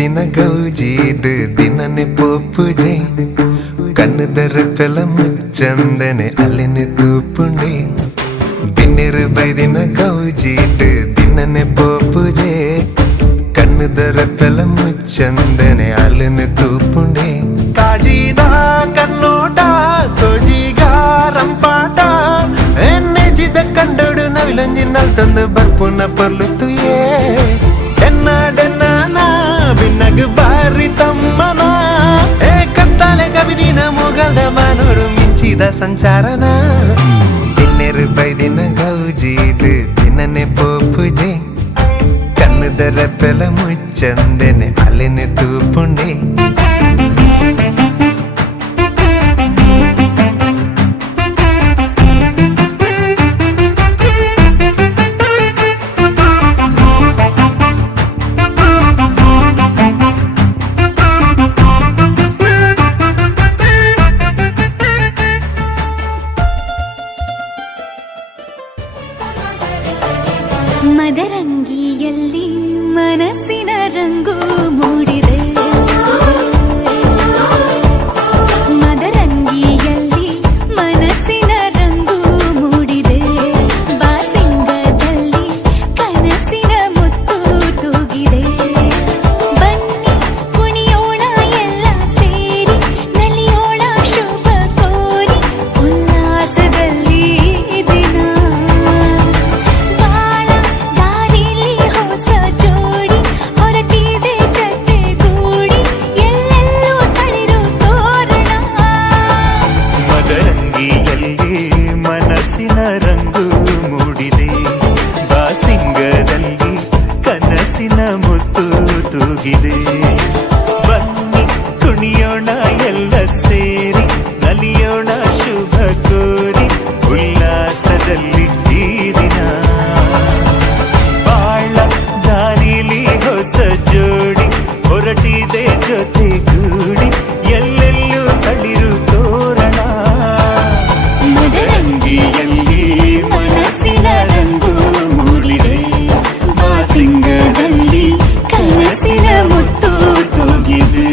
ದಿನ ಗೌಜೀಡು ದಿನನೆ ಪೋಪುಜೆ ಕಣ್ಣುದರ ಪೆಲ ಮುಚ್ಚಂದನೆ ಅಲ್ಲಿನ ತೂಪುಂಡೆ ದಿನ್ನೆರು ಬೈದಿನ ಗೌಜೀಡು ದಿನನೆ ಪೋಪುಜೆ ಕಣ್ಣುದರ ಪೆಲ ಮುಚ್ಚಂದನೆ ಅಲ್ಲಿನ ತೂಪುಂಡೆ ಕಾಜಿದ ಕನ್ನೋಟ ಸೋಜಿಗ ರಂಪಾಟ ಎಣ್ಣೆ ಜಿದ ಕಂಡೋಡು ನವಿಲಂಜಿನಲ್ ತಂದು ಬರ್ಪುನ ಪರ್ಲುತ್ತುಯೇ ಬಿನ್ನಗ ಬಾರಿ ತಮ್ಮನ ಏ ಕತ್ತಲೆ ಕವಿದಿನ ಮುಗಲ್ದ ಮಾನೋಡು ಮಿಂಚಿದ ಸಂಚಾರನ ದಿನ್ನೆರು ಬೈದಿನ ಗೌಜೀಡು ದಿನನೆ ಪೋಪುಜೆ ಕಣ್ಣುದರ ಪೆಲ ಮುಚ್ಚಂದೆನೆ ಅಲ್ಲಿನ ತೂಪುಂಡೆ ಕುಣಿಯೋಣ ಎಲ್ಲ ಸೇರಿ ನಲಿಯೋಣ ಶುಭ ಕೋರಿ ಉಲ್ಲಾಸದಲ್ಲಿ ಈ ದಿನ ಬಾಳ ದಾರಿಲಿ ಹೊಸ ಜೋಡಿ ಹೊರಟಿದೆ ಜೊತೆಗೂಡಿ ಎಲ್ಲೆಲ್ಲೂ ತಳಿರು ತೋರಣ ಮದರಂಗಿಯಲ್ಲಿ ಮನಸ್ಸಿನ ರಂಗು ಮೂಡಿದೆ ಮಾಸಿಂಗದಲ್ಲಿ ಕನಸಿನ ಮುತ್ತು ತೂಗಿದೆ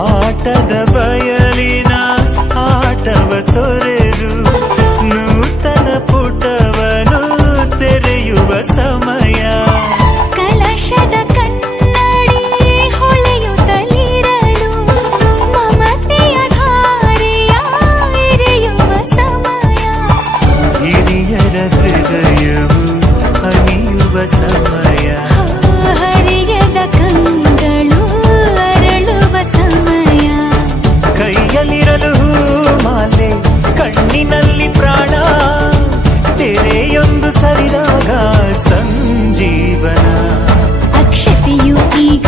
ಆಟದ ಬಯಲಿನ ಆಟವ ತೊರೆದು ನೂತನ ಪುಟವನು ತೆರೆಯುವ ಸಮಯ ಕಲಶದ ಕನ್ನಡಿ ಹೊಳೆಯುತ್ತಲಿರಲು ಮಮತೆಯ ಧಾರೆಯ ಎರೆಯುವ ಸಮಯ ಹಿರಿಯರ ಹೃದಯವು ಅನಿಯುವ ಸಮಯ ಹರಿಯದ ಕಂಗಳು ಅರಳುವ ಸಮಯ ಕೈಯಲ್ಲಿರಲು ಮಾಲೆ ಕಣ್ಣಿನಲ್ಲಿ ಪ್ರಾಣ ತೆರೆಯೊಂದು ಸರಿದಾಗ ಸಂಜೀವನ ಅಕ್ಷತೆಯು ಈಗ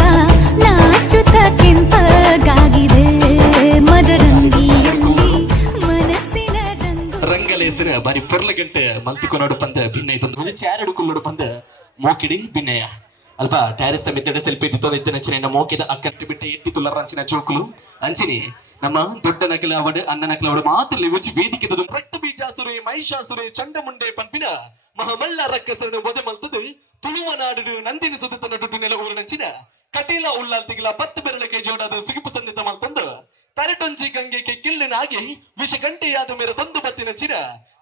ನಾಚುತ್ತ ಕೆಂಪಗಾಗಿದೆ ಮದರಂಗಿಯಲ್ಲಿ ಮನಸ್ಸಿನ ರಂಗು ರಂಗಲ ಹೆಸರು ಬಾರಿ ಪೊರ್ಲಗಂಟೆ ಮಲ್ತಿಕೊನೋಡು ಪಂದ ಭಿನ್ನ ಇತ್ತು ಚಾರಡು ಕುಲ್ಲೋಡು ಪಂದ ಮೋಕಿಡಿ ಭಿನ್ನಯ ಅಲ್ಪ ಟ್ಯಾರಿಸ್ ಮೆತ್ತಡೆ ಸೆಲ್ಪಿ ಇತ್ತು ನಂಚಿನ ಮೋಕಿದ ಅಕ್ಕಟ್ಟು ಬಿಟ್ಟೆ ಎಟ್ಟಿ ತುಲ್ಲರ ಅಂಚಿನ ಚೋಕುಲು ಅಂಚಿನಿ ನಮ್ಮ ದೊಡ್ಡ ನಕಲ ಅವಡು ಅನ್ನ ನಕಲ ಅವಡು ಮಾತಲ್ಲಿ ಉಚಿ ವೇದಿಕೆದದು ರಕ್ತ ಬೀಜಾಸುರೆ ಮಹಿಷಾಸುರೆ ಚಂಡಮುಂಡೆ ಪಂಪಿನ ಮಹಮಲ್ಲ ರಕ್ಕಸರನ್ನು ಒದೆ ಮಲ್ತದು ತುಳುವ ನಾಡು ನಂದಿನಿ ಸುತ್ತ ನಡುಟಿನೆಲ ಊರಿನಂಚಿನ ಕಟೀಲ ಉಳ್ಳಾಲ್ತಿಗಿಲ 10 ಬೆರಳಕ್ಕೆ ಜೋಡಾದ ಸುಗಿಪು ಸಂದಿತ ಮಲ್ತಂದು ತರಟೊಂಜಿ ಗಂಗೆಗೆ ಕಿಳ್ಳಿನಾಗಿ ವಿಷ ಗಂಟೆಯಾದ ಮೇರೆ ತಂದು ಬತ್ತಿನಂಚಿನ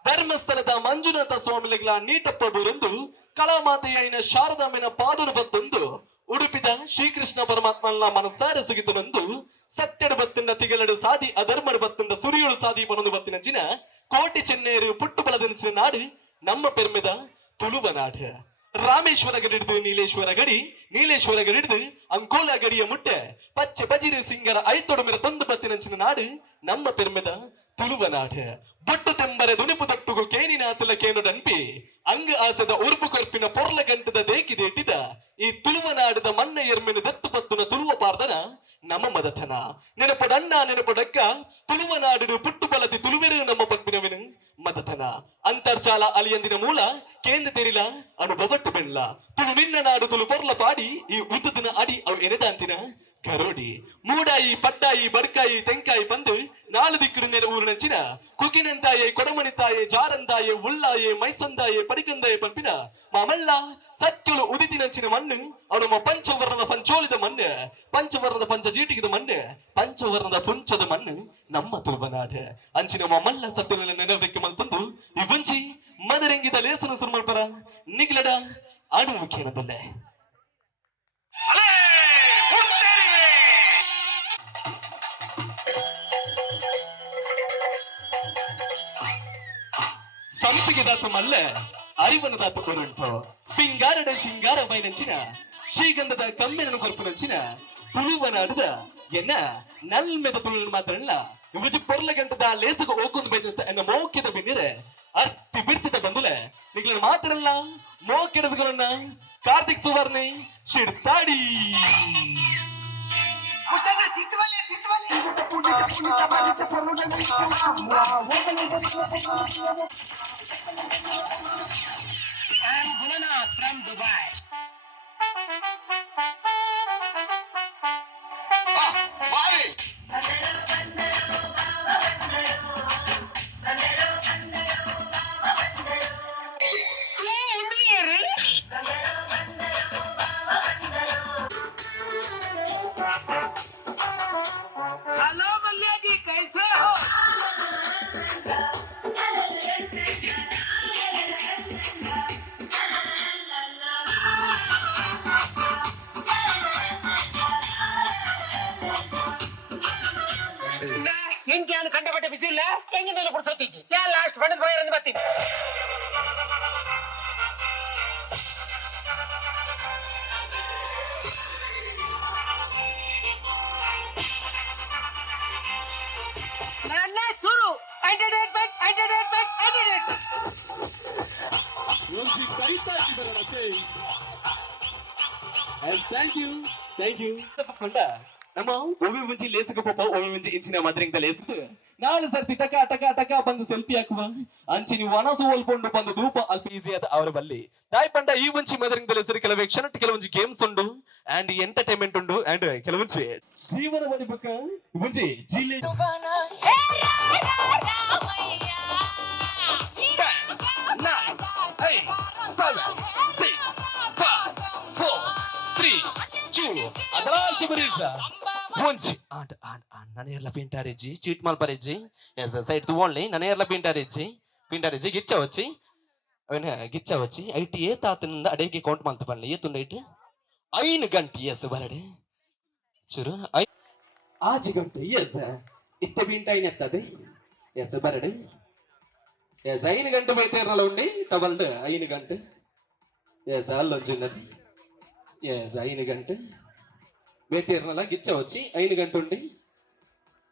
ಧರ್ಮಸ್ಥಳದ ಮಂಜುನಾಥ ಸ್ವಾಮಿಗಳ ನೀಟಪ್ಪ ಬೂರೊಂದು ಕಲಾಮಾತೆಯಾಯಿನ ಶಾರದಾಮೆನ ಪಾದನು ಬತ್ತೊಂದು ಉಡುಪಿದ ಶ್ರೀಕೃಷ್ಣ ಪರಮಾತ್ಮನ ಮನಸ್ಸಾರ ಸುಗಿತನೊಂದು ಸತ್ಯಡು ಬತ್ತಿನ ತಿಗಲಡು ಸಾದಿ ಅಧರ್ಮಡು ಬತ್ತಿನ ಸುರಿಯೋಳು ಸಾದಿ ಬನೊಂದು ಬತ್ತಿನಂಚಿನ ಕೋಟಿ ಚೆನ್ನೇರು ಪುಟ್ಟು ಬಲದನಿಚಿನ ನಾಡು ನಮ್ಮ ಪೆರ್ಮೆದ ತುಳುವ ನಾಡು ರಾಮೇಶ್ವರ ಗಡಿಡಿದು ನೀಲೇಶ್ವರ ಗಡಿ ನೀಲೇಶ್ವರ ಗಡಿಡಿದು ಅಂಕೋಲ ಗಡಿಯ ಮುಟ್ಟೆ ಪಚ್ಚೆ ಬಜಿರಿ ಸಿಂಗರ ಐತೊಡು ಮೇರೆ ತಂದು ಬತ್ತಿನಂಚಿನ ನಾಡು ನಮ್ಮ ಪೆರ್ಮೆದ ತುಳುವ ನಾಡು ಬೊಟ್ಟು ತೆಂಬರೆ ದುನಿಪು ದಟ್ಟುಗು ಕೇನಿನಾತಲ ಕೇನುಡನ್ಪಿ ಅಂಗ ಆಸದ ಉರುಪು ಕೊರ್ಪಿನ ಪೊರ್ಲ ಗಂಟದ ದೇಕಿದೆ ಇಟ್ಟಿದ ಈ ತುಳುವ ನಾಡದ ಮಣ್ಣ ಎರ್ಮೆನು ದತ್ತು ಪತ್ತುನ ತುಳುವ ಪಾರ್ದನ ನಮ್ಮ ಮದತನ ನೆನಪಡಣ್ಣ ನೆನಪಡಕ್ಕ ತುಳುವ ನಾಡು ಪುಟ್ಟು ಬಲದಿ ತುಳುವೆರು ನಮ್ಮ ಪಂಪಿನವೆನು ಮದತನ ಅಂತರ್ಜಾಲ ಅಲಿಯಂದಿನ ಮೂಲ ಕೇಂದ್ರ ತೆರಿಲ ಅನುಭವಟ್ಟು ಬೆಣ್ಣ ತುಳು ನಿನ್ನ ನಾಡು ತುಳು ಪೊರ್ಲ ಪಾಡಿ ಈ ಉದ್ದದಿನ ಅಡಿ ಅವು ಎನೆದಾಂತಿನ ಕರೋಡಿ ಮೂಡಾಯಿ ಪಟ್ಟಾಯಿ ಬಡ್ಕಾಯಿ ತೆಂಕಾಯಿ ಪಂದು ನಾಳು ದಿಕ್ಕಡು ನೆಲ ಊರಿನಂಚಿನ ಕುಕಿನಂತಾಯೆ ಕೊಡಮಣಿತಾಯೆ ಜಾರಂದಾಯೆ ಉಳ್ಳಾಯೆ ಮೈಸಂದಾಯೆ ಪಡಿಕಂದಾಯೆ ಪಂಪಿನ ಮಾಮಲ್ಲ ಸತ್ಯುಳು ಉದಿತಿನಂಚಿನ ಮಣ್ಣು ಅವರ ಪಂಚವರ್ಣದ ಪಂಚೋಲಿದ ಮಣ್ಣು ಪಂಚವರ್ಣದ ಪಂಚ ಜೀಟಿಗಿದ ಮಣ್ಣು ಪಂಚವರ್ಣದ ಪುಂಚದ ಮಣ್ಣು ನಮ್ಮ ತುಳುವನಾಡ ಅಂಚಿನ ಮಾಮಲ್ಲ ಸತ್ಯುಲ ನೆನವಕ್ಕೆ ಮಲ್ತಂದು ಇವಂಚಿ ಮದರಂಗಿದ ಲೇಸನ ಸುರ್ಮಲ್ಪರ ನಿಗ್ಲಡ ಅಣುವು ಕೇಳದಲ್ಲೇ ಸಂಪಿಗೆ ದಾಸ ಮಲ್ಲ ಅರಿವನ ದಾತ ಕೊರಂಟು ಪಿಂಗಾರಡ ಶಿಂಗಾರ ಬೈನಂಚಿನ ಶ್ರೀಗಂಧದ ಕಮ್ಮೆನನ್ನು ಕೊರ್ಪುನಂಚಿನ ತುಳುವ ನಾಡದ ಎನ್ನ ನಲ್ಮೆದ ತುಳು ಮಾತ್ರಲ್ಲ ಇವುಜಿ ಪೊರ್ಲ ಗಂಟದ ಲೇಸಗ ಹೋಗೊಂದು ಬೈದಸ್ತ ಎನ್ನ ಮೋಕಿದ ಬಿನ್ನಿರೆ ಅರ್ತಿ ಬಿಡ್ತಿದ್ದ ಬಂದುಲೆ ನಿಗ್ಲನ್ನು ಮಾತ್ರಲ್ಲ ಮೋಕೆಡದಗಳನ್ನ ಕಾರ್ತಿಕ್ ಸುವರ್ಣೆ ಶಿಡ್ತಾಡಿ I'm Gunanath from Dubai. Hello Malliya ji कैसे हो? ಏನು ಕಂಡಪಟ್ಟೆ ಬಿಸಿ ಇಲ್ಲ ಹೆಂಗಿನ ಬಿಡ್ಸೋತಿದ್ದಿ ಯಾ ಲಾಸ್ಟ್ ಬಣ್ಣದ ಬಾಯರ್ ಅಂತ ಬರ್ತೀನಿ ಶುರು ಥ್ಯಾಂಕ್ ಯು ತಪ್ಪಕೊಂಡ ನಮ್ಮ ಒಮ್ಮೆ ಮುಂಚೆ ಲೇಸಿಗೆ ಪಾಪ ಒಮ್ಮೆ ಮುಂಚೆ ಇಂಚಿನ ಮಾದ್ರಿಂದ ಲೇಸು ನಾಳೆ ಸರ್ತಿ ಟಕ ಟಕ ಟಕ ಬಂದು ಸೆಲ್ಫಿ ಹಾಕುವ ಅಂಚಿ ನೀವು ಅನಸು ಹೋಲ್ಕೊಂಡು ಬಂದು ಧೂಪ ಅಲ್ಪ ಈಸಿ ಆದ ಅವರ ಬಲ್ಲಿ ತಾಯಿ ಪಂಡ ಈ ಮುಂಚೆ ಮಾದ್ರಿಂದ ಲೇಸರು ಕೆಲವು ಕ್ಷಣ ಕೆಲವೊಂದು ಗೇಮ್ಸ್ ಉಂಡು ಅಂಡ್ ಎಂಟರ್ಟೈನ್ಮೆಂಟ್ ಉಂಡು ಅಂಡ್ ಕೆಲವೊಂದು ಜೀವನ ಬಲಿಬೇಕ ಮುಂಚೆ ಜಿಲ್ಲೆ ಒಂಚಿ ನನೆಯರ್ಲ ಪಿಂಟಾರೆಜ್ಜಿ ಚೀಟ್ ಮಲ್ಪರೆಜ್ಜಿ ಎಸ್ ಸೈಡ್ ತುವೊಳ್ಳಿ ನನೆಯರ್ಲ ಪಿಂಟಾರೆಜ್ಜಿ ಗಿಚ್ಚ వచ్చి ಅವನ ಗಿಚ್ಚ వచ్చి ಐಟಿ ಏ ತಾತನಿಂದ ಅಡೆಗೆ ಕೌಂಟ್ ಮಲ್ತ ಬನ್ನಿ ಏತುಂಡ ಐಟ್ 5 ಗಂಟೆ ಎಸ್ ಬರಡೆ ಚೂರು ಆಜಿ ಗಂಟೆ ಎಸ್ ಇತ್ತೆ ಪಿಂಟಾಯಿನ ಎತ್ತದೆ ಎಸ್ ಬರಡೆ ಎಸ್ 5 ಗಂಟೆ ಬೈತೇರಲ್ಲ ಉಂಡಿ ಟಬಲ್ಡ್ 5 ಗಂಟೆ ಎಸ್ ಅಲ್ಲೊಂಚಿನది ఎస్ 5 గంట బేతీర్నల గిచ్చ వచ్చి 5 గంట ఉండి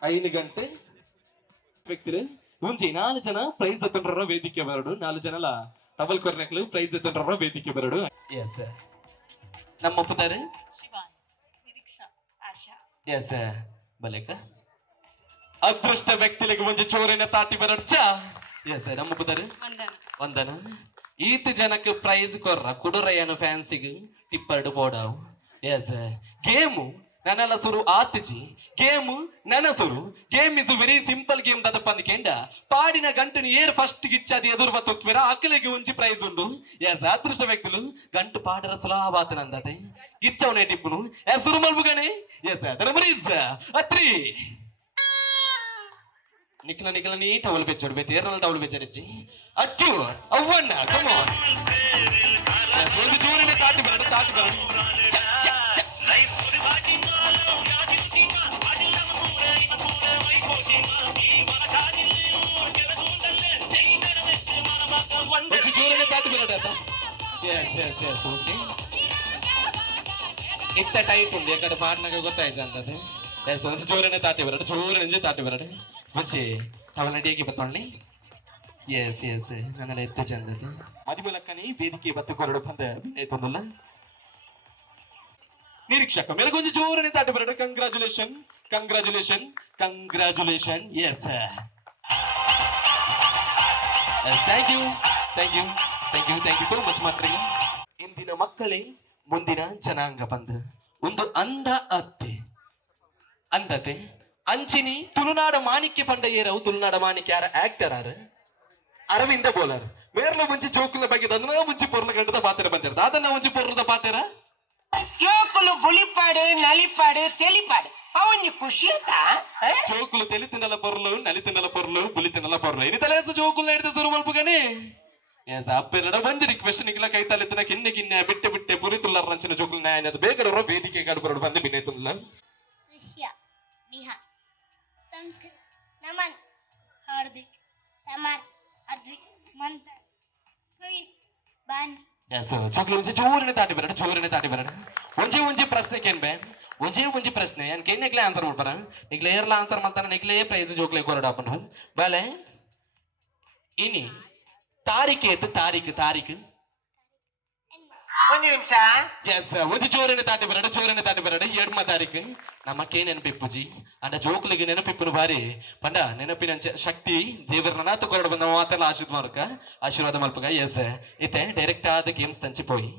5 గంట ವ್ಯಕ್ತಿರು ಮುಂಚೆ 4 ಜನ ಪ್ರೈಸ್ ಎತ್ತಂಡ್ರ ವೇದಿಕೆ ಬರಡು 4 ಜನಲ ಡಬಲ್ ಕೊರ್ನೆಕ್ಲು ಪ್ರೈಸ್ ಎತ್ತಂಡ್ರ ವೇದಿಕೆ ಬರಡು ಎಸ್ ನಮ್ಮ ಪುತಾರೆ ಶಿವಾನ್ ನಿರೀಕ್ಷಾ ಆಶಾ ಎಸ್ ಬಲೇಕ ಅದೃಷ್ಟ ವ್ಯಕ್ತಿಗಳಿಗೆ ಮುಂಚೆ ಚೋರಿನ ತಾಟಿ ಬರಡ್ಚ ಎಸ್ ನಮ್ಮ ಪುತಾರೆ ವಂದನ ಈತ ಜನಕ್ಕೆ ಪ್ರೈಸ್ ಕೊರ್ರ ಕುಡುರಯ್ಯನ ಫ್ಯಾನ್ಸಿಗೆ ಟಿಪ್ಪರ್ಡು ಬೋಡಾವು ಎಸ್ ಗೇಮು ನನ್ನೆಲ್ಲ ಸುರು ಆತಿಜಿ ಗೇಮು ನನ್ನ ಸುರು game is very simple game ದದಪ್ಪ ಅಂದ್ಕೆಂಡ ಪಾಡಿನ ಗಂಟು ಏರ್ ಫಸ್ಟ್ ಗಿಚ್ಚಾದಿ ಎದುರು ಬತ್ತುತ್ವೇರ ಅಕ್ಕಲಿಗೆ ಒಂಚಿ ಪ್ರೈಸ್ ಉಂಡು ಎಸ್ ಅದೃಷ್ಟ ವ್ಯಕ್తులు ಗಂಟು ಪಾಡರ ಸುಲಭಾತನಂದತೆ ಗಿಚ್ಚವನೇ ಟಿಪ್ಪುನು ಎಸ್ ಸುರು ಮಲ್ಬುಗನೆ ಎಸ್ ಅದರ ಮರೀಸ್ ಅತ್ರಿ ನಿಖಿಲ ನೀ ಟವಲ್ ಬೆಚ್ಚೋಡು ಬೇತಿ ಏರ್ನಲ್ಲ ಟವಲ್ ಬೆಚ್ಚರಿಚ್ಚಿ ಅಟ್ಟು ಅವ್ವಣ್ಣ ಕಮಾನ್ ಒಂದು ಜೋರಿನ ತಾಟಿ ಬರಡು ಒಂದು ಜೋರಿನ ತಾಟಿ ಬರಡು ಅದ ಎಸ್ ಓಕೆ ಇತ್ತ ಟೈಟ್ ಉಂಡು ಯಾಕಡೆ ಪಾಡ್ನಾಗ ಗೊತ್ತಾಯ್ತು ಅಂತದೆ ಎಸ್ ಒಂದು ಜೋರಿನ ತಾಟಿ ಬರಡು ಜೋರಿನ ತಾಟಿ ಬರಡು ಮುಂಚೆ ಅವಳ ನಡಿಯಾಗಿ ಬತ್ತೊಳ್ಳಿ ಎಸ್ ನನ್ನೆಲ್ಲ ಎತ್ತ ಚಂದದು ಮದಿಮೂಲಕ್ಕನಿ ವೇದಿಕೆ ಬತ್ತು ಕೊರಡು ಬಂದ ಭಿನ್ನೈತೊಂದಲ್ಲ ನಿರೀಕ್ಷಕ ಮೇಲೆ ಕೊಂಚ ಜೋರನೆ ತಾಟಿ ಬರಡು congratulations thank you so much ಮಾತ್ರ ಇಂದಿನ ಮಕ್ಕಳೇ ಮುಂದಿನ ಜನಾಂಗ ಬಂದ ಒಂದು ಅಂದತೆ ಅಂಚಿನಿ ತುಳುನಾಡ ಮಾಣಿಕ್ಯ ಪಂಡ ಏರವು ತುಳುನಾಡ ಮಾಣಿಕ್ಯ ಯಾರ ಆಕ್ಟರ್ ಅರವಿಂದ ಬೋಲರ್ ಮೇರ್ಲ ಮುಂಚಿ ಜೋಕುಲ ಬಗ್ಗೆ ಅದನ್ನ ಮುಂಚಿ ಪೊರ್ಲ ಗಂಟದ ಪಾತ್ರ ಬಂದಿರ್ತ ಅದನ್ನ ಮುಂಚಿ ಪೊರ್ರದ ಪಾತ್ರ ಜೋಕುಲು ಬುಳಿಪಾಡು ನಲಿಪಾಡು ತೆಲಿಪಾಡು ಅವನಿಗೆ ಖುಷಿ ಆಯ್ತ ಜೋಕುಲು ತೆಲಿ ತಿನ್ನಲ ಪೊರ್ಲು ನಲಿ ತಿನ್ನಲ ಪೊರ್ಲು ಬುಲಿ ತಿನ್ನಲ ಪೊರ್ಲು ಇನಿ ತಲೆಸ ಜೋಕುಲ್ ಹಿಡಿದ ಶುರು ಮಲ್ಪುಗನೆ ಎಸ್ ಅಪ್ಪೆರಡ ಬಂಜಿ ರಿಕ್ವೆಸ್ಟ್ ನಿಕ್ಲ ಕೈ ತಲೆತನ ಕಿನ್ನೆ ಬಿಟ್ಟೆ ಪುರಿ ತುಲ್ಲರ ರಂಚಿನ ಜೋಕುಲ್ ನ್ಯಾಯ ಬೇಗಡರೋ ವೇದಿಕೆ ಗಡ್ಬರಡು ಬಂದು ಬಿನ್ನೆ ತುಲ್ಲ निहा संस्कृत नमन हार्दिक समर अद्विक मंथन प्रवीण बान ಎಸ್ ಚೋಕ್ಲು ಒಂಚೆ ಚೂರನೆ ತಾಟಿ ಬರಡು ಒಂಜಿ ಪ್ರಶ್ನೆ ಕೇನ್ಬೆ ಒಂಜಿ ಪ್ರಶ್ನೆ ಏನ್ ಕೆನ್ನೆಕ್ಲೆ ಆನ್ಸರ್ ಮಾಡ್ಬಾರ ನಿಕ್ಲೆ ಏರ್ಲ ಆನ್ಸರ್ ಮಾಡ್ತಾನೆ ನಿಕ್ಲೆ ಪ್ರೈಸ್ ಜೋಕ್ಲೆ ಕೊರಡ ಅಪ್ಪನು ಬಾಲೆ ಇನಿ ತಾರೀಕು ಒಂದು ನಿಮಿಷ ಎಸ್ ಒಂಜಿ ಚೋರನೆ ತಾಟಿ ಬರಡು 2ಮ ತಾರೀಕು ನಮ್ಮಕ್ಕೆ ನೆನಪಿಪ್ಪುಜಿ ಅಂಡ ಜೋಕ್ಲಿಗೆ ನೆನಪಿಪ್ಪುನು ಬಾರಿ ಪಂಡ ನೆನಪಿನ ಶಕ್ತಿ ದೇವರ ನನಾತ ಕೊರಡು ಬಂದ ಮಾತೆಲ್ಲ ಆಶೀರ್ವಾದ ಮಲ್ಪಗ ಎಸ್ ಇತ್ತೆ ಡೈರೆಕ್ಟ್ ಆದ ಗೇಮ್ಸ್ ತಂಚಿಪೋಯಿ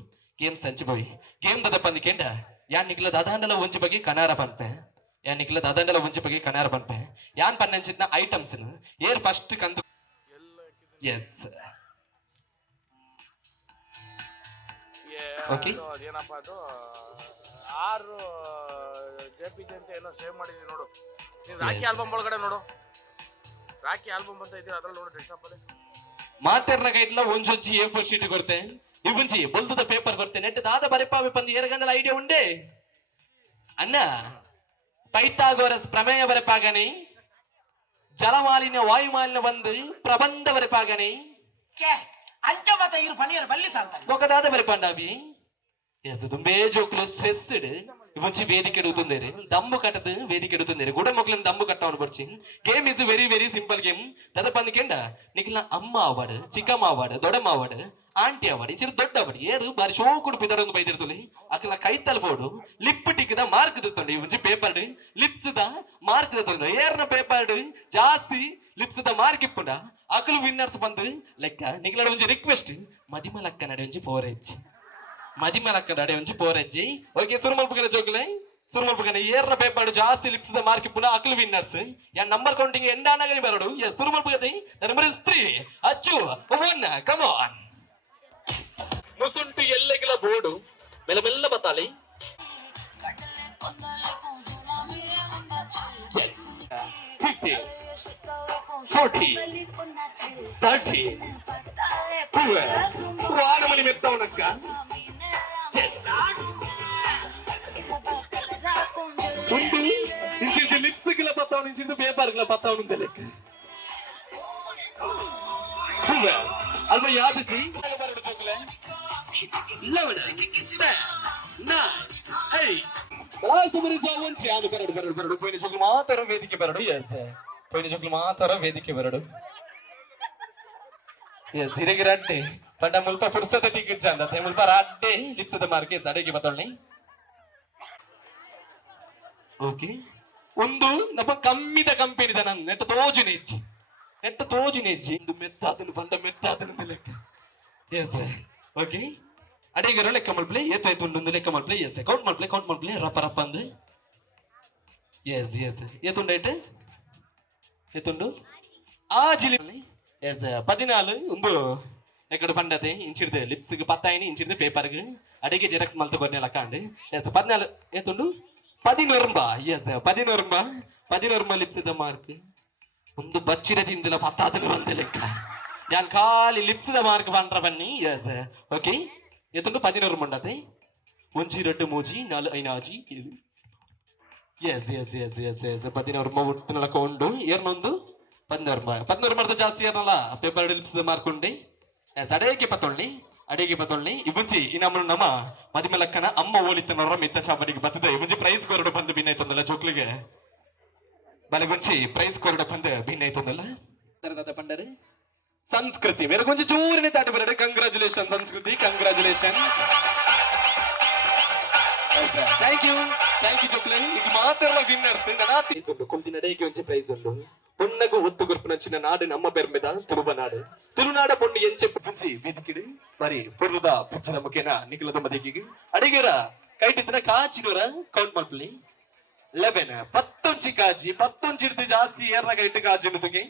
ಗೇಮ್ ದದ ಪಂದಿಕೆಂಡ ಯಾನ್ ನಿಕ್ಲ ದಾದಾಂಡಲ ಒಂಜಿ ಬಗ್ಗೆ ಕನಾರ ಪನ್ಪೆ ಯಾನ್ ಪನ್ನಂಚಿದ್ನ ಐಟಮ್ಸ್ ಏರ್ ಫಸ್ಟ್ ಕಂದು ಎಸ್ ಓಕೆ ಅದೇನಪ್ಪ ಅದು 6 JPG ಅಂತ ಏನೋ ಸೇವ್ ಮಾಡಿದೀನಿ ನೋಡು ನೀನು ರಾಖಿ ಆಲ್ಬಮ್ ಒಳಗಡೆ ನೋಡು ರಾಖಿ ಆಲ್ಬಮ್ ಅಂತ ಇದೀರ ಅದ್ರಲ್ಲಿ ನೋಡು ಡೆಸ್ಕ್ಟಾಪ್ ಅಲ್ಲಿ ಮಾತೆರ್ನ ಗೈಡ್ಲ ಒಂಜೊಂಜಿ A4 ಶೀಟ್ ಕೊಡ್ತೆ ಇವಂಜಿ ಬೊಲ್ದುದ ಪೇಪರ್ ಕೊಡ್ತೆ ನೆಟ್ ದಾದ ಬರೆಪಾವೆ ಪಂದು ಏರಗಂಡಲ ಐಡಿಯಾ ಉಂಡೆ ಅಣ್ಣ ಪೈಥಾಗೋರಸ್ ಪ್ರಮೇಯ ಬರೆಪಾಗನಿ ಜಲಮಾಲಿನ್ಯ ವಾಯುಮಾಲಿನ್ಯ ಬಂದು ಪ್ರಬಂಧ ಬರೆಪಾಗನೆ ಕೆ ಅಂಚ ಮತ ಇರು ಪನಿಯರ್ ಬಲ್ಲಿ ಸಾಂತ ఒకదాద బరిపండావి ఎస్ దుంబే జోకులు స్ట్రెస్డ్ ఇవ్వచ్చు వేదిక ఎడుగుతుందేరు దమ్ము కట్టదు వేదిక ఎడుతుందేరు కూడా మొక్కలను దమ్ము కట్టవని పడిచి game is very very simple game దాదా పందుకేండ నీకు అమ్మ అవ్వాడు చిక్కమ్మ అవ్వాడు దొడమ్మ అవ్వాడు ಆಂಟಿ ಅವಾಡಿ ಚಿರು ದೊಡ್ಡ ಅವಾಡಿ ಏರು ಬಾರಿ ಶೋಕುಡು ಪಿದರೊಂದು ಬೈದಿರ್ತಲಿ ಅಕ್ಕಲ ಕೈ ತಲಬೋಡು ಲಿಪ್ ಟಿಕ್ದ ಮಾರ್ಕ್ ದತ್ತೊಂಡು ಮುಂಚೆ ಪೇಪರ್ಡ್ ಲಿಪ್ಸ್ ದ ಮಾರ್ಕ್ ದತ್ತೊಂಡು ಏರ್ನ ಪೇಪರ್ಡ್ ಜಾಸ್ತಿ ಲಿಪ್ಸ್ ದ ಮಾರ್ಕ್ ಇಪ್ಪುಂಡ ಅಕ್ಕಲು ವಿನ್ನರ್ಸ್ ಬಂದು ಲೆಕ್ಕ ನಿಗ್ಲಡ ಒಂಜಿ ರಿಕ್ವೆಸ್ಟ್ ಮದಿಮಲಕ್ಕ ನಡೆ ಒಂಜಿ ಪೋರೆಜ್ಜಿ ಮದಿಮಲಕ್ಕ ನಡೆ ಒಂಜಿ ಪೋರೆಜ್ಜಿ ಓಕೆ ಸುರುಮಲ್ಪುಗನ ಜೋಕುಲೆ ಸುರುಮಲ್ಪುಗನ ಏರ್ನ ಪೇಪರ್ಡ್ ಜಾಸ್ತಿ ಲಿಪ್ಸ್ ದ ಮಾರ್ಕ್ ಇಪ್ಪುಂಡ ಅಕ್ಕಲು ವಿನ್ನರ್ಸ್ ಯಾ ನಂಬರ್ ಕೌಂಟಿಂಗ್ ಎಂಡಾನಗನಿ ಬರಡು ಎ ಸುರುಮಲ್ಪುಗದಿ ನಂಬರ್ 3 ಅಚ್ಚು 1 ಕಮ್ ಆನ್ ಮುಸುಂಟು ಎಲ್ಲೆಗಳ ಬೋರ್ಡು ಮೆಲ್ಲ ಮೆಲ್ಲ ಬತ್ತಾಳಿ 50 40 30 వానమని మెత్తవనక్క ఉండు ఇంచింది లిప్స్కిల పత్తావు ఇంచింది పేపర్కిల పత్తావు నుండి లెక్క అల్వ యాదసి చూకలే 11 10 9 8 లాస్ట్ మరిజా వంచి ఆడు బరడు పోయిన చూకలు మాత్రం వేదిక బరడు yes పోయిన చూకలు మాత్రం వేదిక బరడు yes ಹಿರಿಗೆ ರಡ್ಡೆ ಪಂಡ ಮುಲ್ಪ ಪುರ್ಸತ ತಿಗ್ಗಿಚ್ಚಂದ ಸೇ ಮುಲ್ಪ ರಡ್ಡೆ ಲಿಪ್ಸದ ಮಾರ್ಕೆ ಸಡೆಗೆ ಬತ್ತೊಳ್ಳಿ ಓಕೆ ಒಂದು ನಮ್ಮ ಕಮ್ಮಿದ ಕಂಪೆನಿದ ನನ್ನ ನೆಟ್ಟ ತೋಜುನೆಜ್ಜಿ ಒಂದು ಮೆತ್ತಾದನು ಪಂಡ ಮೆತ್ತಾದನು ಲೆಕ್ಕ ಎಸ್ ಓಕೆ ಅಡಿಗರ ಲೆಕ್ಕ ಮಲ್ಪ್ಲೆ ಏತಾಯ್ತು ಒಂದು ಲೆಕ್ಕ ಮಲ್ಪ್ಲೆ ಎಸ್ ಕೌಂಟ್ ಮಲ್ಪ್ಲೆ ರಪ್ಪ ರಪ್ಪ ಅಂದ್ರೆ ಎಸ್ ಏತುಂಡೈಟ್ ಏತುಂಡು ಆ ಜಿಲಿ ಎಸ್ 14 ಒಂದು ఎక్కడ పండతే ఇంచిడితే లిప్స్ కి పత్తాయిని ఇంచిడితే పేపర్ కి అడిగే జెరాక్స్ మల్త కొన్నే లక్క అండి ఎస్ 14 ఏతుండు 14 రంబా ఎస్ 14 రంబా లిప్స్ ద మార్క్ ಒಂದು ಬಚ್ಚಿರ ತಿಂದಿಲ ಪತ್ತಾದನು ಬಂದ ಲೆಕ್ಕ ಯಾನ್ ಖಾಲಿ ಲಿಪ್ಸ್ ದ ಮಾರ್ಕ್ ಪಂಡ್ರ ಬನ್ನಿ ಎಸ್ ಓಕೆ ಏತುಂಡು 14 ಮಂಡತೆ ಒಂಜಿ ರಡ್ಡು ಮೂಜಿ ನಾಲು ಐನಾಜಿ ಎಸ್ 14 ಒಟ್ಟಿನ ಲಕ್ಕ ಉಂಡು ಏರ್ನೊಂದು 14 ಮರ್ದ ಜಾಸ್ತಿ ಏರ್ನಲ್ಲ ಪೇಪರ್ ಲಿಪ್ಸ್ ದ ಮಾರ್ಕ್ ಉಂಡಿ ಎಸ್ ಅಡಿಗೆ ಪತ್ತೊಳ್ಳಿ ಇವುಂಚಿ ಈ ನಮ್ಮ ಮದಿಮಲಕ್ಕನ ಅಮ್ಮ ಓಲಿತನವರ ಮಿತ್ತ ಚಾಪಡಿಗೆ ಬರ್ತದೆ ಇವುಂಚಿ ಪ್ರೈಸ್ ಕೊರಡು ಬಂದು ಭಿನ್ನ ಆಯ್ತಂದಲ್ಲ ಜೋಕ್ಲಿಗೆ ಬಲಗುಂಚಿ ಪ್ರೈಸ್ ಕೊರಡು ಬಂದು ಭಿನ್ನ ಆಯ್ತಂದಲ್ಲ ತರದಾದ ಪಂಡರೆ ಸಂಸ್ಕೃತಿ ಮೇರೆ ಕೊಂಚ ಚೂರಿನ ತಾಟಿ ಬರಡೆ ಕಂಗ್ರಾಚುಲೇಷನ್ ಸಂಸ್ಕೃತಿ ಕಂಗ್ರಾಚುಲೇಷನ್ ಥ್ಯಾಂಕ್ ಯು ಜೋಕ್ಲೆ ಇದು ಮಾತ್ರ ವಿನ್ನರ್ಸ್ ನನಾತಿ ಉಂಡು ಕೊಂದಿ ನಡೆಗೆ ಒಂಚಿ ಪ್ರೈಸ್ ಉಂಡು పొన్నగు ఒత్తు కొరుపునొచ్చిన నాడు నమ్మ పేరు మీద తురువనాడు తురునాడ పొండి ఎంచె పుంచి వెదికిడు మరి పొర్రుద పిచ్చల ముఖ్యన నిఖిలద మదికి అడిగరా కైటిద్ర కాచినురా కౌంట్ మల్పలి 11 ಪತ್ತೊಂಚಿ ಕಾಜಿ ಪತ್ತೊಂಚಿಡ್ದು ಜಾಸ್ತಿ ಏರ್ನ ಕೈಟ್ ಕಾಜಿನುದುಗೆ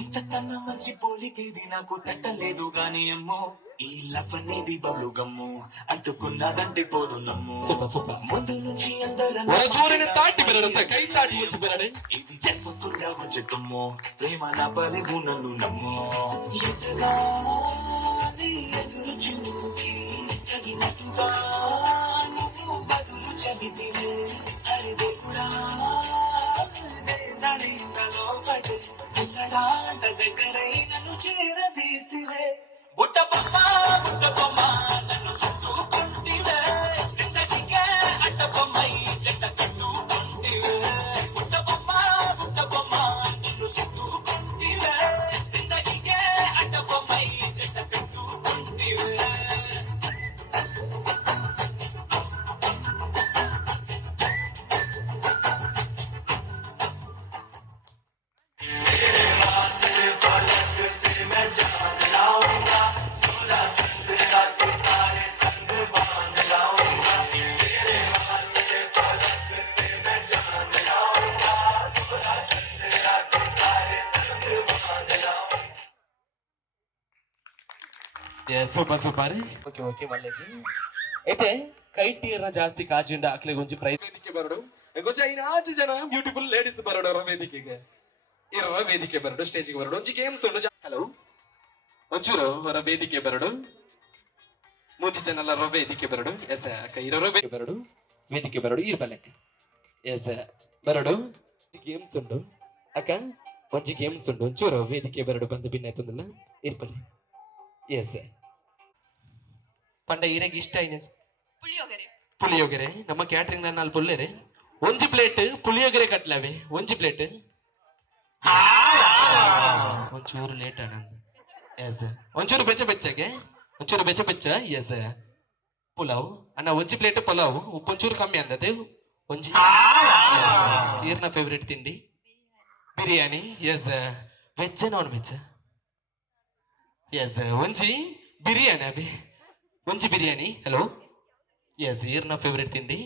ఇంతకన్నా మంచి పోలికేది నాకు తట్టలేదు గాని అమ్మో ఈ లవ్ అనేది బబ్లు గమ్ము అంటుకున్నదంటే పోదు నమ్ము సూపర్ ముందు నుంచి అందరం చూరిన తాటి బెరడంత కై తాటి వచ్చి బెరడే ఇది చెప్పకుండా వచ్చుతుమ్మో ప్రేమ నా పలివు నన్ను నమ్ము ఎదుగా ఎదురు చూపి తగినట్టుగా నువ్వు బదులు చెబితివే హరి దేవుడా నలో పడి పిల్లడాంట దగ్గరై నన్ను చేరదీస్తివే బుట్ట బొమ్మ నన్ను చుట్టుకుంటివే జిందగీకే అట్ట బొమ్మై జంట కట్టుకుంటివే బుట్ట బొమ్మ నన్ను చుట్టుకుంటివే జిందగీకే అట్ట బొమ్మై జంట కట్టుకుంటివే సూపర్ ఓకే మళ్ళీ అయితే ಕೈಟಿಯರ ಜಾಸ್ತಿ ಕಾಜಿಂಡ ಅಕ್ಲೆ ಗೊಂಚಿ ಪ್ರೈಸ್ ವೇದಿಕೆ ಬರಡು ಗೊಂಚ ಐನಾಜು ಜನ ಬ್ಯೂಟಿಫುಲ್ ಲೇಡೀಸ್ ಬರಡು ಅವರ ವೇದಿಕೆಗೆ ಇರೋ ವೇದಿಕೆ ಬರಡು ಸ್ಟೇಜಿಗೆ ಬರಡು ಒಂಚಿ ಗೇಮ್ಸ್ ಉಂಡು ಹಲೋ ಒಂಚೂರು ಅವರ ವೇದಿಕೆ ಬರಡು ಮೂಜಿ ಜನರ ವೇದಿಕೆ ಬರಡು ಎಸ್ ಅಕ್ಕ ಇರೋ ಬರಡು ವೇದಿಕೆ ಬರಡು ಇರ್ಬಲ್ಲಕ್ಕ ಎಸ್ ಬರಡು ಗೇಮ್ಸ್ ಉಂಡು ಅಕ್ಕ ಒಂಜಿ ಗೇಮ್ಸ್ ಉಂಡು ಒಂಚೂರು ವೇದಿಕೆ ಬರಡು ಬಂದು ಭಿನ್ನ ಆಯ್ತಂದಲ್ಲ ಇರ್ಬಲ್ಲಿ ಎಸ್ ಪಂಡ ಇರಗೆ ಇಷ್ಟ ಆಯ್ನ ಪುಳಿಯೋಗರೆ ಪುಳಿಯೋಗರೆ ನಮ್ಮ ಕ್ಯಾಟ್ರಿಂಗ್ ನಾನು ಪುಲ್ಲೇರೆ ಒಂಜಿ ಪ್ಲೇಟ್ ಪುಳಿಯೋಗರೆ ಕಟ್ಲವೆ ಒಂಜಿ ಪ್ಲೇಟ್ ಒಂಚೂರು ಲೇಟ್ ಆನಂದ್ ಎಸ್ ಒಂಚೂರು ಬೆಚ್ಚಗೆ ಒಂಚೂರು ಬೆಚ್ಚ ಎಸ್ ಪುಲಾವ್ ಅಣ್ಣ ಒಂಜಿ ಪ್ಲೇಟ್ ಪಲಾವ್ ಉಪ್ಪು ಒಂಚೂರು ಕಮ್ಮಿ ಅಂದದೆ ಒಂಜಿ ಈರ್ನ ಫೇವ್ರೇಟ್ ತಿಂಡಿ biryani yes veg non veg yes ಒಂಜಿ ಬಿರಿಯಾನಿ ಅಭಿ ಒಂಜಿ ಬಿರಿಯಾನಿ ಹಲೋ ಎಸ್ ಈರ್ನ ಫೇವ್ರೇಟ್ ತಿಂಡಿ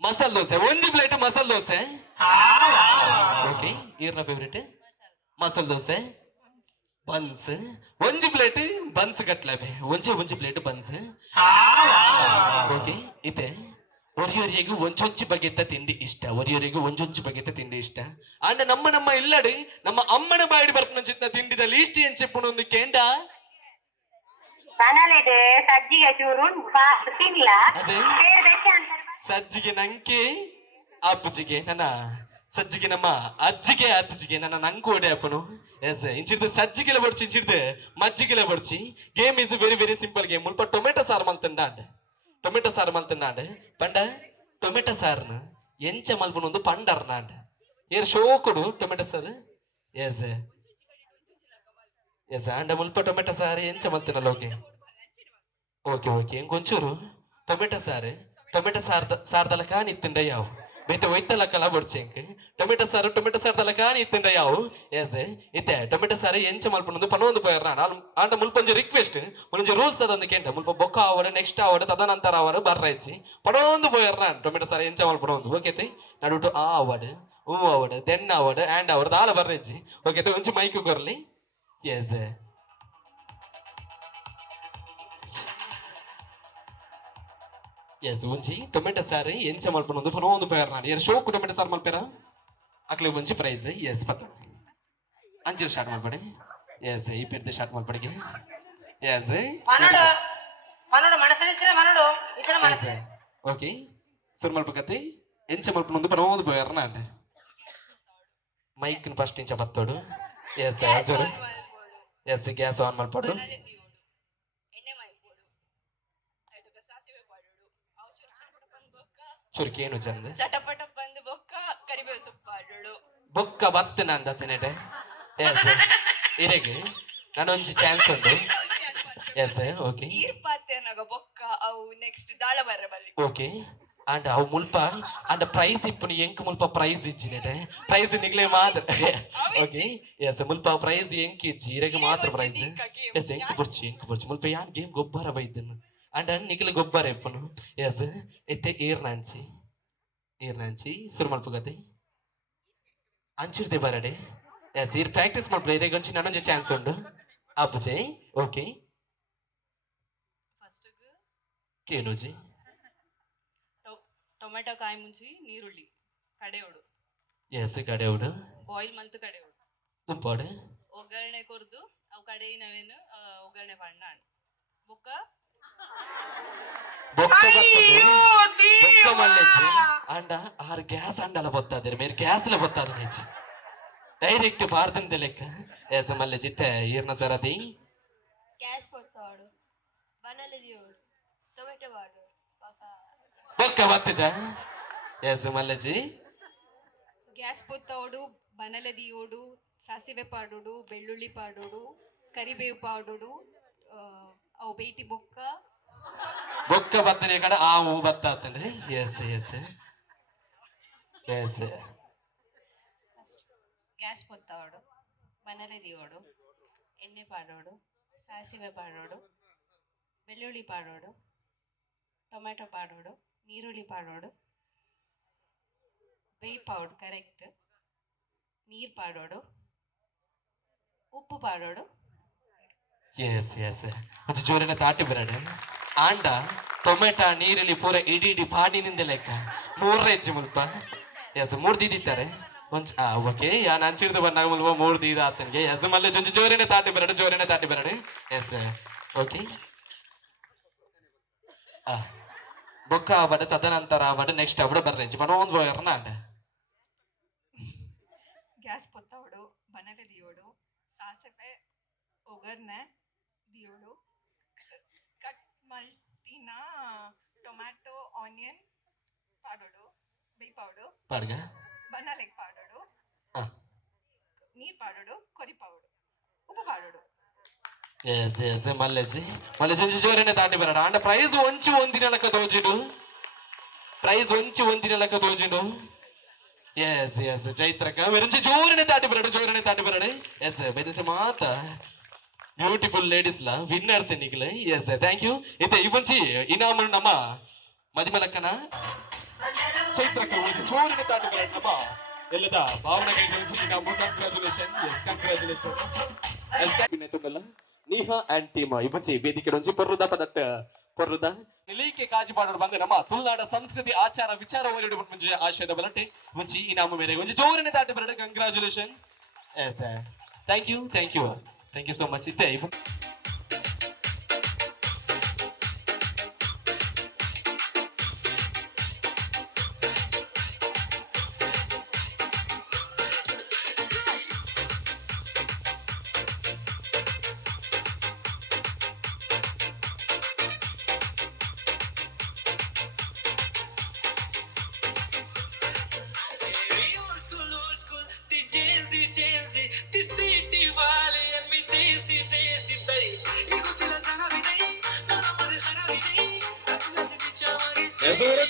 ಮಸಾಲ ದೋಸೆ ಒಂಜಿ ಪ್ಲೇಟ್ ಮಸಾಲ ದೋಸೆ ಓಕೆ ಈರ್ನ ಫೇವ್ರೇಟ್ ಮಸಾಲ ದೋಸೆ ಬನ್ಸ್ ಒಂಜಿ ಪ್ಲೇಟ್ ಬನ್ಸ್ ಕಟ್ಲಬೆ ಒಂಜಿ ಪ್ಲೇಟ್ ಬನ್ಸ್ ಓಕೆ ಇದೆ ಒರಿಯೋರಿಗೂ ಒಂಚೊಂಚು ಬಗೆತ ತಿಂಡಿ ಇಷ್ಟ ಒರಿಯೋರಿಗೂ ಒಂಚೊಂಚು ಬಗೆತ ತಿಂಡಿ ಇಷ್ಟ ಅಂಡ ನಮ್ಮ ಇಲ್ಲಡಿ ನಮ್ಮ ಅಮ್ಮನ ಬಾಡಿ ಬರ್ಪುನ ತಿಂಡಿದ ಲೀಸ್ಟ್ ಏನ್ ಚೆಪ್ಪುನ ಒಂದು ಕೇಂಡ ಅದೇ ಸಜ್ಜಿಗೆ ನಂಗೆ ಅಪ್ಪಜಿಗೆ ನನ್ನ ಸಜ್ಜಿಗೆ ನಮ್ಮ ಅಜ್ಜಿಗೆ ಅತ್ತಿಜಿಗೆ ನನ್ನ ನಂಗೆ ಓಡೆ ಅಪ್ಪನು ಎಸ್ ಇಂಚಿಡ್ದು ಸಜ್ಜಿಗೆಲ್ಲ ಬಡ್ಚಿ ಇಂಚಿಡ್ದು ಮಜ್ಜಿಗೆಲ್ಲ ಬಡ್ಚಿ game is very very simple game ಮುಲ್ಪ ಟೊಮೆಟೊ ಸಾರು ಮಲ್ತಂಡಾಂಡ್ ಟೊಮೆಟೊ ಸಾರು ಮಲ್ತಂಡಾಂಡ್ ಪಂಡ ಟೊಮೆಟೊ ಸಾರ್ನ ಎಂಚ ಮಲ್ಪನ ಒಂದು ಪಂಡರ್ನಾಂಡ್ ಏರ್ ಶೋಕುಡು ಟೊಮೆಟೊ ಸಾರು ಎಸ್ ಎಸ್ ಅಂಡ ಮುಲ್ಪ ಟೊಮೆಟೊ ಸಾರು ಎಂಚ ಮಲ್ತಿನಲ್ಲ ಓಕೆ ಇಂಕೊಂಚೂರು ಟೊಮೆಟೊ ಸಾರ್ದಲ್ಲ ಕಾನಿ ಇತ್ತಂಡ ಯಾವ ಬೇತೆ ಒಯ್ತಲ್ಲ ಕಲ ಬಡ್ಚೆಂಕ್ ಟೊಮೆಟೊ ಸಾರ್ದಲ್ಲ ಕಾನಿ ಇತ್ತಂಡ ಯಾವ ಎಸ್ ಇತ್ತೆ ಟೊಮೆಟೊ ಸಾರು ಎಂಚ ಮಲ್ಪನೊಂದು ಪನೊಂದು ಪೋಯರ್ ಆಂಡ ಮುಲ್ಪೊಂಜಿ ರಿಕ್ವೆಸ್ಟ್ ಒಂಜಿ ರೂಲ್ಸ್ ಅದಂದು ಕೇಂಡ ಮುಲ್ಪ ಬೊಕ್ಕ ಆವಡು ನೆಕ್ಸ್ಟ್ ಆವಡು ತದನಂತರ ಆವಡು ಬರ್ರೈಚಿ ಪನೊಂದು ಪೋಯರ್ ಟೊಮೆಟೊ ಸಾರು ಎಂಚ ಮಲ್ಪನೊಂದು ಓಕೆತೆ ನಡುಟು ಆ ಆವಡು ಹೂ ಆವಡು ದೆನ್ ಆವಡು ಆಂಡ್ ಆವಡು ದಾಲ ಬರ್ರೈಚಿ ಓಕೆತೆ ಒಂಚಿ ಮೈಕು ಕೊರ್ಲಿ ಎಸ್ ಎಸ್ ಒಂಜಿ ಟೊಮೆಟೊ ಸಾರು ಎಂಚ ಮಲ್ಪನೊಂದು ಪನೊಂದು ಪೋಯರ್ ಏರ್ ಶೋಕು ಟೊಮೆಟೊ ಸಾರು ಮಲ್ಪೇರ ಅಕ್ಲೆ ಒಂಜಿ ಪ್ರೈಸ್ ಎಸ್ ಪತ್ತ ಅಂಚೂರು ಸ್ಟಾರ್ಟ್ ಮಾಡ್ಬೇಡಿ ಎಸ್ ಈ ಪೆದ್ದ ಸ್ಟಾರ್ಟ್ ಮಾಡ್ಬೇಡಿ ಎಸ್ ಓಕೆ ಸುರ್ ಮಲ್ಪಕತ್ತಿ ಎಂಚ ಮಲ್ಪನೊಂದು ಪನೊಂದು ಪೋಯರ್ ನಾಂಡೆ ಮೈಕ್ ಫಸ್ಟ್ ಇಂಚ ಬತ್ತೋಡು ಎಸ್ ಜೋರು ಎಸ್ ಗ್ಯಾಸ್ ಆನ್ ಮಾಡ್ಪಾಡು ಚುರುಕಿ ಏನು ಚಂದ ಚಟಪಟ ಬಂದು ಬೊಕ್ಕ ಕರಿಬೇವು ಸೊಪ್ಪಾಡು ಬೊಕ್ಕ ಬತ್ತ ನಂದ ತಿನ್ನಟೆ ಎಸ್ ಇರೆಗೆ ನಾನೊಂಜಿ ಚಾನ್ಸ್ ಉಂಟು ಎಸ್ ಓಕೆ ಈರ್ಪಾತೆನಾಗ ಬೊಕ್ಕ ಅವು ನೆಕ್ಸ್ಟ್ ದಾಳ ಬರ್ರೆ ಬಲ್ಲಿ ಓಕೆ ಅಂಡ್ ಅವು ಮುಲ್ಪ ಅಂಡ್ ಪ್ರೈಸ್ ಇಪ್ಪುನಿ ಎಂಕ್ ಮುಲ್ಪ ಪ್ರೈಸ್ ಇಜ್ಜಿನೆಟೆ ಪ್ರೈಸ್ ನಿಗ್ಲೆ ಮಾತ್ರ ಓಕೆ ಎಸ್ ಮುಲ್ಪ ಪ್ರೈಸ್ ಎಂಕ್ ಇಜ್ಜಿ ಇರೆಗೆ ಮಾತ್ರ ಪ್ರೈಸ್ ಎಸ್ ಎಂಕ್ ಬುರ್ಚಿ ಮುಲ್ಪ ಯಾನ್ ಗೇಮ್ ಗೊಬ್ಬರ ಬೈದನು ಅಂಡ್ ನಿಖಿಲ್ ಗೊಬ್ಬರ ಎಪ್ಪನು ಎಸ್ ಎತ್ತೆ ಏರ್ನಾಂಚಿ ಸುರು ಮಲ್ಪಗತೆ ಅಂಚಿರ್ದೆ ಬರಡೆ ಎಸ್ ಈರ್ ಪ್ರಾಕ್ಟೀಸ್ ಮಾಡ್ಬಿಡ ಇರೆಗೆ ಒಂಚಿ ನಾನೊಂಜಿ ಚಾನ್ಸ್ ಉಂಡು ಅಪ್ಪುಜೆ ಓಕೆ ಫಸ್ಟ್ ಕೇನುಜಿ ಟೊಮೆಟೊ ಕಾಯಿ ಮುಂಚಿ ನೀರುಳ್ಳಿ ಕಡೆಯೋಡು ಎಸ್ ಕಡೆಯೋಡು ಬಾಯ್ಲ್ ಮಲ್ತು ಕಡೆಯೋಡು ತುಪ್ಪಾಡು ಒಗ್ಗರಣೆ ಕೊರ್ದು ಅವು ಕಡೆಯಿನವೇನು ಒಗ್ಗರಣೆ ಪಣ್ಣ ಬೊಕ್ಕ ಬೊಕ್ಕ ಮಲ್ಲೆಜ್ಜಿ ಅಂಡ ಆರು ಗ್ಯಾಸ್ ಅಂಡಲ ಬೊತ್ತಾದ್ರೆ ಮೇರೆ ಗ್ಯಾಸ್ಲ ಬೊತ್ತಾದ ನೆಜ್ಜಿ ಡೈರೆಕ್ಟ್ ಪಾರ್ದಂದೆ ಲೆಕ್ಕ ಎಸ್ ಮಲ್ಲೆಜ್ಜಿ ಇತ್ತೆ ಈರ್ನ ಸರದಿ ಗ್ಯಾಸ್ ಪೊತ್ತಾಡು ಬನಲದಿಯೋಡು ಟೊಮೆಟೊ ವಾಡು ಬೊಕ್ಕ ಬತ್ತಜ ಎಸ್ ಮಲ್ಲೆಜ್ಜಿ ಗ್ಯಾಸ್ ಪೊತ್ತೋಡು ಬನಲದಿಯೋಡು ಸಾಸಿವೆ ಪಾಡೋಡು ಬೆಳ್ಳುಳ್ಳಿ ಪಾಡೋಡು ಕರಿಬೇವು ಪಾಡೋಡು ಅವು ಬೇಯ್ತಿ ಬೊಕ್ಕ ಬತ್ತನೆ ಕಡೆ ಆ ಹೂ ಬತ್ತಾತಂದ್ರೆ ಎಸ್ ಗ್ಯಾಸ್ ಪೊತ್ತೋಡು ಬನಲದಿಯೋಡು ಎಣ್ಣೆ ಪಾಡೋಡು ಸಾಸಿವೆ ಪಾಡೋಡು ಬೆಳ್ಳುಳ್ಳಿ ಪಾಡೋಡು ಟೊಮೆಟೊ ಪಾಡೋಡು ನೀರುಳ್ಳಿ ಪಾಡೋಡು ಬೇಯ್ಪಾಡು ಕರೆಕ್ಟ್ ನೀರು ಪಾಡೋಡು ಉಪ್ಪು ಪಾಡೋಡು ಎಸ್ ಒಂಚೂರು ಜೋರಿನ ತಾಟಿ ಬರಡೆ ಆಂಡ ಟೊಮೆಟೊ ನೀರುಳ್ಳಿ ಪೂರ ಇಡೀ ಪಾಡಿನಿಂದ ಲೆಕ್ಕ 3 ಹೆಜ್ಜೆ ಮುಲ್ಪ ಎಸ್ 3 ದಿದ್ದಾರೆ ಒಂಚ ಓಕೆ ಯಾನ್ ಅಂಚಿಡ್ದು ಬಂದಾಗ ಮುಲ್ಪ 3 ದೀದ ಆತನಿಗೆ ಎಸ್ ಮಲ್ಲೆ ಒಂಚು ಜೋರಿನ ತಾಟಿ ಬರಡೆ ಎಸ್ ಓಕೆ ಬೊಕ್ಕ ಅವಡ ತದನಂತರ ಅವಡ ನೆಕ್ಸ್ಟ್ ಅವಡ ಬರ್ರೇಂಜ್ ಮನ ಒಂದು ಹೋಯರ್ನ ಅಂಡ ಗ್ಯಾಸ್ ಪೊತ್ತವಡು ಬನಲೆ ದಿಯೋಡು ಸಾಸಿವೆ ಒಗ್ಗರ್ನೆ ದಿಯೋಡು ಕಟ್ ಮಲ್ಟಿನ ಟೊಮ್ಯಾಟೊ ಆನಿಯನ್ ಪಾಡೋಡು ಬೇಯ್ಪಾವಡು ಪಾಡ್ಗ ಬನ್ನಲೆಗ್ ಪಾಡೋಡು ಆ. ನೀರ್ ಪಾಡೋಡು ಕೊದಿಪಾವಡು ಉಪ್ಪು ಪಾಡೋಡು ಎಸ್ ಎಸ್ ಮಲ್ಲೆಜಿ ಒಂಜಿ ಜೋರನೆ ತಾಂಡಿ ಬರಡ ಅಂಡ ಪ್ರೈಸ್ ಒಂಚು ಒಂದಿನ ಲೆಕ್ಕ ತೋಜಿಡು ಪ್ರೈಸ್ ಒಂಚು ಒಂದಿನ ಲೆಕ್ಕ ತೋಜಿಡು ಎಸ್ ಎಸ್ ಚೈತ್ರಕ ಮೆರಂಜಿ ಜೋರನೆ ತಾಂಡಿ ಬರಡು ಎಸ್ ಬೆದಸ ಮಾತ ಬ್ಯೂಟಿಫುಲ್ ಲೇಡೀಸ್ ಲ ವಿನ್ನರ್ಸ್ ಎನ್ನಿಕಲೆ ಎಸ್ ಥ್ಯಾಂಕ್ ಯು ಇತ್ತೆ ಇವೊಂಚಿ ಇನಾಮ ನಮ್ಮ ಮದಿಮಲಕ್ಕನ ಚೈತ್ರಕ ಒಂಜಿ ಜೋರನೆ ತಾಂಡಿ ಬರಡು ನಮ್ಮ ಎಲ್ಲದ ಭಾವನೆಗೆ ಗೆಲ್ಸಿ ಇನಾಮ ಕಂಗ್ರಾಚುಲೇಷನ್ ಎಸ್ ಕಂಗ್ರಾಚುಲೇಷನ್ ಎಸ್ ಬಿನೆತುಂಗಲ್ಲ ನೀಹಾ ಅಂಡ್ ಟೀಮ್ ಇವಚಿ ವೇದಿಕೆ నుంచి ಪೊರ್ರುದ ಪದಟ್ಟ ಪೊರ್ರುದ ನಿಲೀಕೆ ಕಾಜಿ ಪಾಡೋಡು ಬಂದ ನಮ್ಮ ತುಳುನಾಡ ಸಂಸ್ಕೃತಿ ಆಚಾರ ವಿಚಾರ ಒಲಿಡು ಮುಂಜೆ ಆಶಯದ ಬಲಟೆ ಮುಂಚಿ ಇನಾಮ ಮೇರೆಗೆ ಒಂಜಿ ಜೋರನೆ ದಾಟಿ ಬರಡೆ congratulations thank you so much ಇತ್ತೆ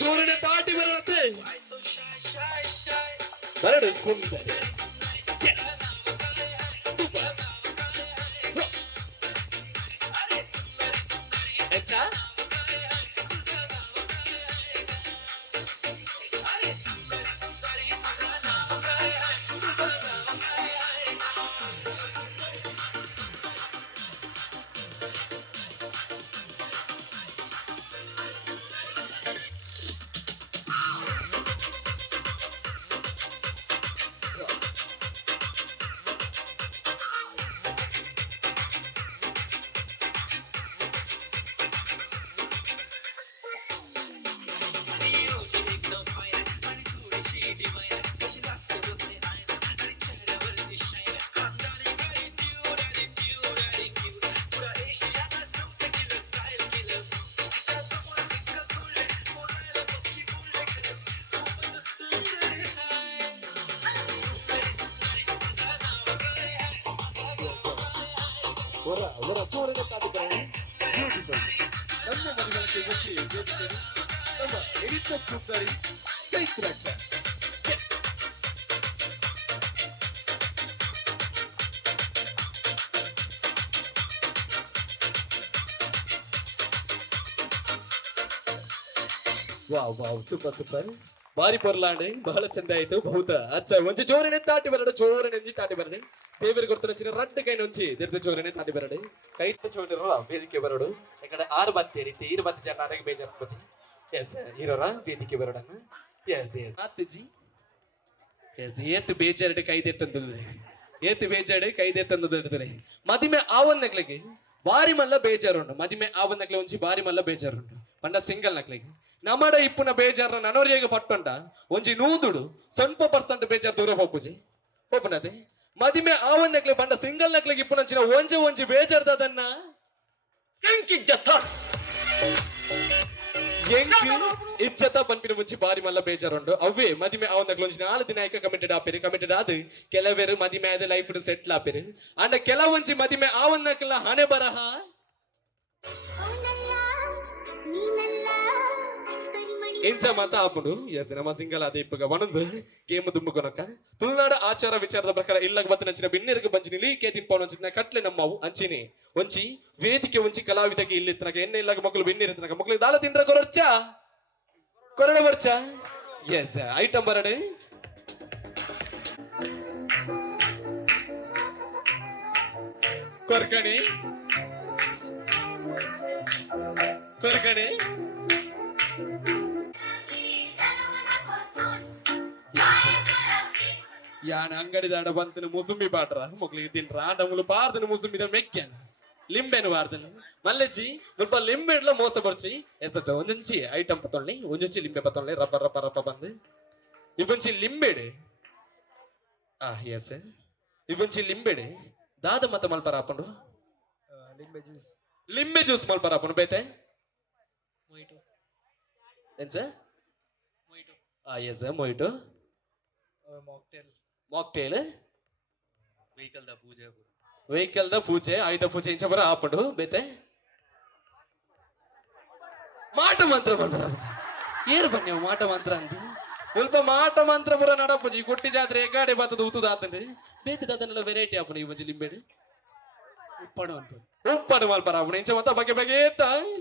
ಜೋರನೆ ದಾಟಿ ಬರತ್ತೆ ಬರಡು ಸುಂದರಿ ಸೂಪರ್ ಎಚ್ಚಾ ಜೋರನೆ ದಾಟಿ ಬರಡೆ ನಮ್ಮ ಮನೆಗಳಿಗೆ ಮುಚ್ಚಿ ನಮ್ಮ ಎಡಿತ ಸುಂದರಿ ಚೈತ್ರಕ್ಕ ವಾವ್ ಸೂಪರ್ ಬಾರಿ ಪೊರ್ಲಾಂಡೆ ಬಹಳ ಚಂದ ಆಯ್ತು ಬಹುತ ಅಚ್ಚ ಒಂಚಿ ಜೋರನೆ ತಾಟಿ ಬರಡೆ ತಾಟಿ ಬರಡೆ ದೇವರಿಗೆ ಗೊತ್ತಿನ ರಡ್ಡು ಕೈ ನೊಂಚಿ ದೇವ್ರ ಜೋರನೆ ತಾಟಿ ಬರಡೆ ಕೈ ಚೋಡಿರೋ ವೇದಿಕೆ ಬರಡು ಯಾಕಂದ್ರೆ 6 ಬತ್ತೆ ರೀತಿ 20 ಜನ ನನಗೆ ಬೇಜಾರು ಬಚ್ಚಿ ಎಸ್ ಇರೋರ ವೇದಿಕೆ ಬರಡನ್ನ ಎಸ್ ಅತ್ತಜಿ ಎಸ್ ಏತ್ ಬೇಜಾರಡೆ ಕೈದೆ ತಂದದೆ ಮದಿಮೆ ಆವನ್ ನಕ್ಲಿಗೆ ಬಾರಿ ಮಲ್ಲ ಬೇಜಾರುಂಡು ಮದಿಮೆ ಆವನ್ ನಕ್ಲೆ ಒಂಚಿ ಬಾರಿ ಮಲ್ಲ ಬೇಜಾರುಂಡು ಪಂಡ ಸಿಂಗಲ್ ನಕ್ಲಿಗೆ ನಮ್ಮಡ ಇಪ್ಪುನ ಬೇಜಾರ ನನೋರಿಯಾಗ ಪಟ್ಟೊಂಡ ಒಂಜಿ ನೂದುಡು ಸ್ವಲ್ಪ % ಬೇಜಾರು ದೂರ ಹೋಗ್ಪುಜಿ ಹೋಪನದೆ ಮದಿಮೆ ಆವನ್ ನಕ್ಲೆ ಪಂಡ ಸಿಂಗಲ್ ನಕ್ಲಿಗೆ ಇಪ್ಪುನಂಚಿನ ಒಂಜಿ ಬೇಜಾರ್ದನ್ನ ಇಜ್ಜತ ಪನ್ಪಿನ ಮುಂಚಿ ಬಾರಿ ಮಲ್ಲ ಬೇಜಾರುಂಡು ಅವೇ ಮದಿಮೆ ಆವನ್ ನಕ್ಲೆ ಒಂಜಿ 4 ದಿನ ಕಮಿಟೆಡ್ ಆದ ಕೆಲವೇರು ಮದಿಮೆ ಆದ ಲೈಫ್ ಸೆಟ್ಲ್ ಆಪಿರು ಅಂಡ ಕೆಲವೊಂಜಿ ಮದಿಮೆ ಆವನ್ ನಕ್ಲ ಹಣೆ ಬರಹ ಇಂಚ ಮಾತ ಆಪುಡು ಎಸ್ ನಮ್ಮ ಸಿಂಗಲ್ ಆದ ಇಪ್ಪಗ ಒಣಂದು ಗೇಮ್ ದುಮ್ಮಕೊನಕ ತುಳುನಾಡ ಆಚಾರ ವಿಚಾರದ ಪ್ರಕಾರ ಇಲ್ಲಗ ಬತ್ತನಂಚಿನ ಬಿನ್ನೆರ್ಗ ಬಂಚಿನಿ ಲೀಕೆ ತಿನ್ಪವನ ಒಂಚಿನ ಕಟ್ಲೆ ನಮ್ಮವು ಅಂಚಿನಿ ಒಂಚಿ ವೇದಿಕೆ ಒಂಚಿ ಕಲಾವಿದಗೆ ಇಲ್ಲಿ ತನಕ ಎಣ್ಣೆ ಇಲ್ಲಗ ಮಕ್ಕಳು ಬಿನ್ನೆರ ತನಕ ಮಕ್ಕಳು ದಾಲ ತಿಂದ್ರ ಕೊರಡ ಬರ್ಚ ಎಸ್ ಐಟಮ್ ಬರಡೆ ಕೊರ್ಕಣಿ ಯಾನ ಅಂಗಡಿ ದಾಡ ಬಂತನ ಮುಸುಂಬಿ ಪಾಟ್ರ ಮಕ್ಳಿಗೆ ತಿನ್ರ ಆಂಡ ಮುಲು ಪಾರ್ದನ ಮುಸುಂಬಿದ ಮೆಕ್ಕ್ಯಾನ ಲಿಂಬೆನು ವಾರ್ದನು ಮಲ್ಲೆಜ್ಜಿ ಸ್ವಲ್ಪ ಲಿಂಬೆಡ್ಲ ಮೋಸ ಬರ್ಚಿ ಎಸ ಒಂದೊಂಚಿ ಐಟಮ್ ಪತ್ತೊಳ್ಳಿ ಒಂದೊಂಚಿ ಲಿಂಬೆ ಪತ್ತೊಳ್ಳಿ ರಪ್ಪ ರಪ್ಪ ರಪ್ಪ ಬಂದು ಇವಂಚಿ ಲಿಂಬೆಡೆ ಎಸ್ ಇವಂಚಿ ಲಿಂಬೆಡೆ ದಾದ ಮತ ಮಲ್ಪರ ಹಾಕೊಂಡು ಲಿಂಬೆ ಜ್ಯೂಸ್ ಮಲ್ಪರ ಹಾಕೊಂಡು ಬೇತೆ ಎಂಚ ಎಸ್ ಮೊಯ್ಟು ಮಾಕ್ಟೇಲ್ ವೆಹಿಕಲ್ ದ ಪೂಜೆ ಆಯುಧ ಪೂಜೆ ಇಂಚ ಬರ ಹಾಕೊಂಡು ಬೇತೆ ಮಾಟ ಮಂತ್ರ ಮಲ್ಪರ ಏರ್ ಬನ್ನಿ ಮಾಟ ಮಂತ್ರ ಅಂತ ಸ್ವಲ್ಪ ಮಾಟ ಮಂತ್ರ ಪುರ ನಡಪಜಿ ಕೊಟ್ಟಿ ಜಾತ್ರೆ ಗಾಡಿ ಬತ್ತದ ಉತ್ತದ ಆತಂಡೆ ಬೇತದ ಅದನ್ನೆಲ್ಲ ವೆರೈಟಿ ಹಾಪಣ ಈ ಮಂಜಿ ಲಿಂಬೆಡ್ ಉಪ್ಪಡು ಮಲ್ಪರ ಹಾಪಣ ಇಂಚ ಮತ್ತ ಬಗೆ ಬಗೆ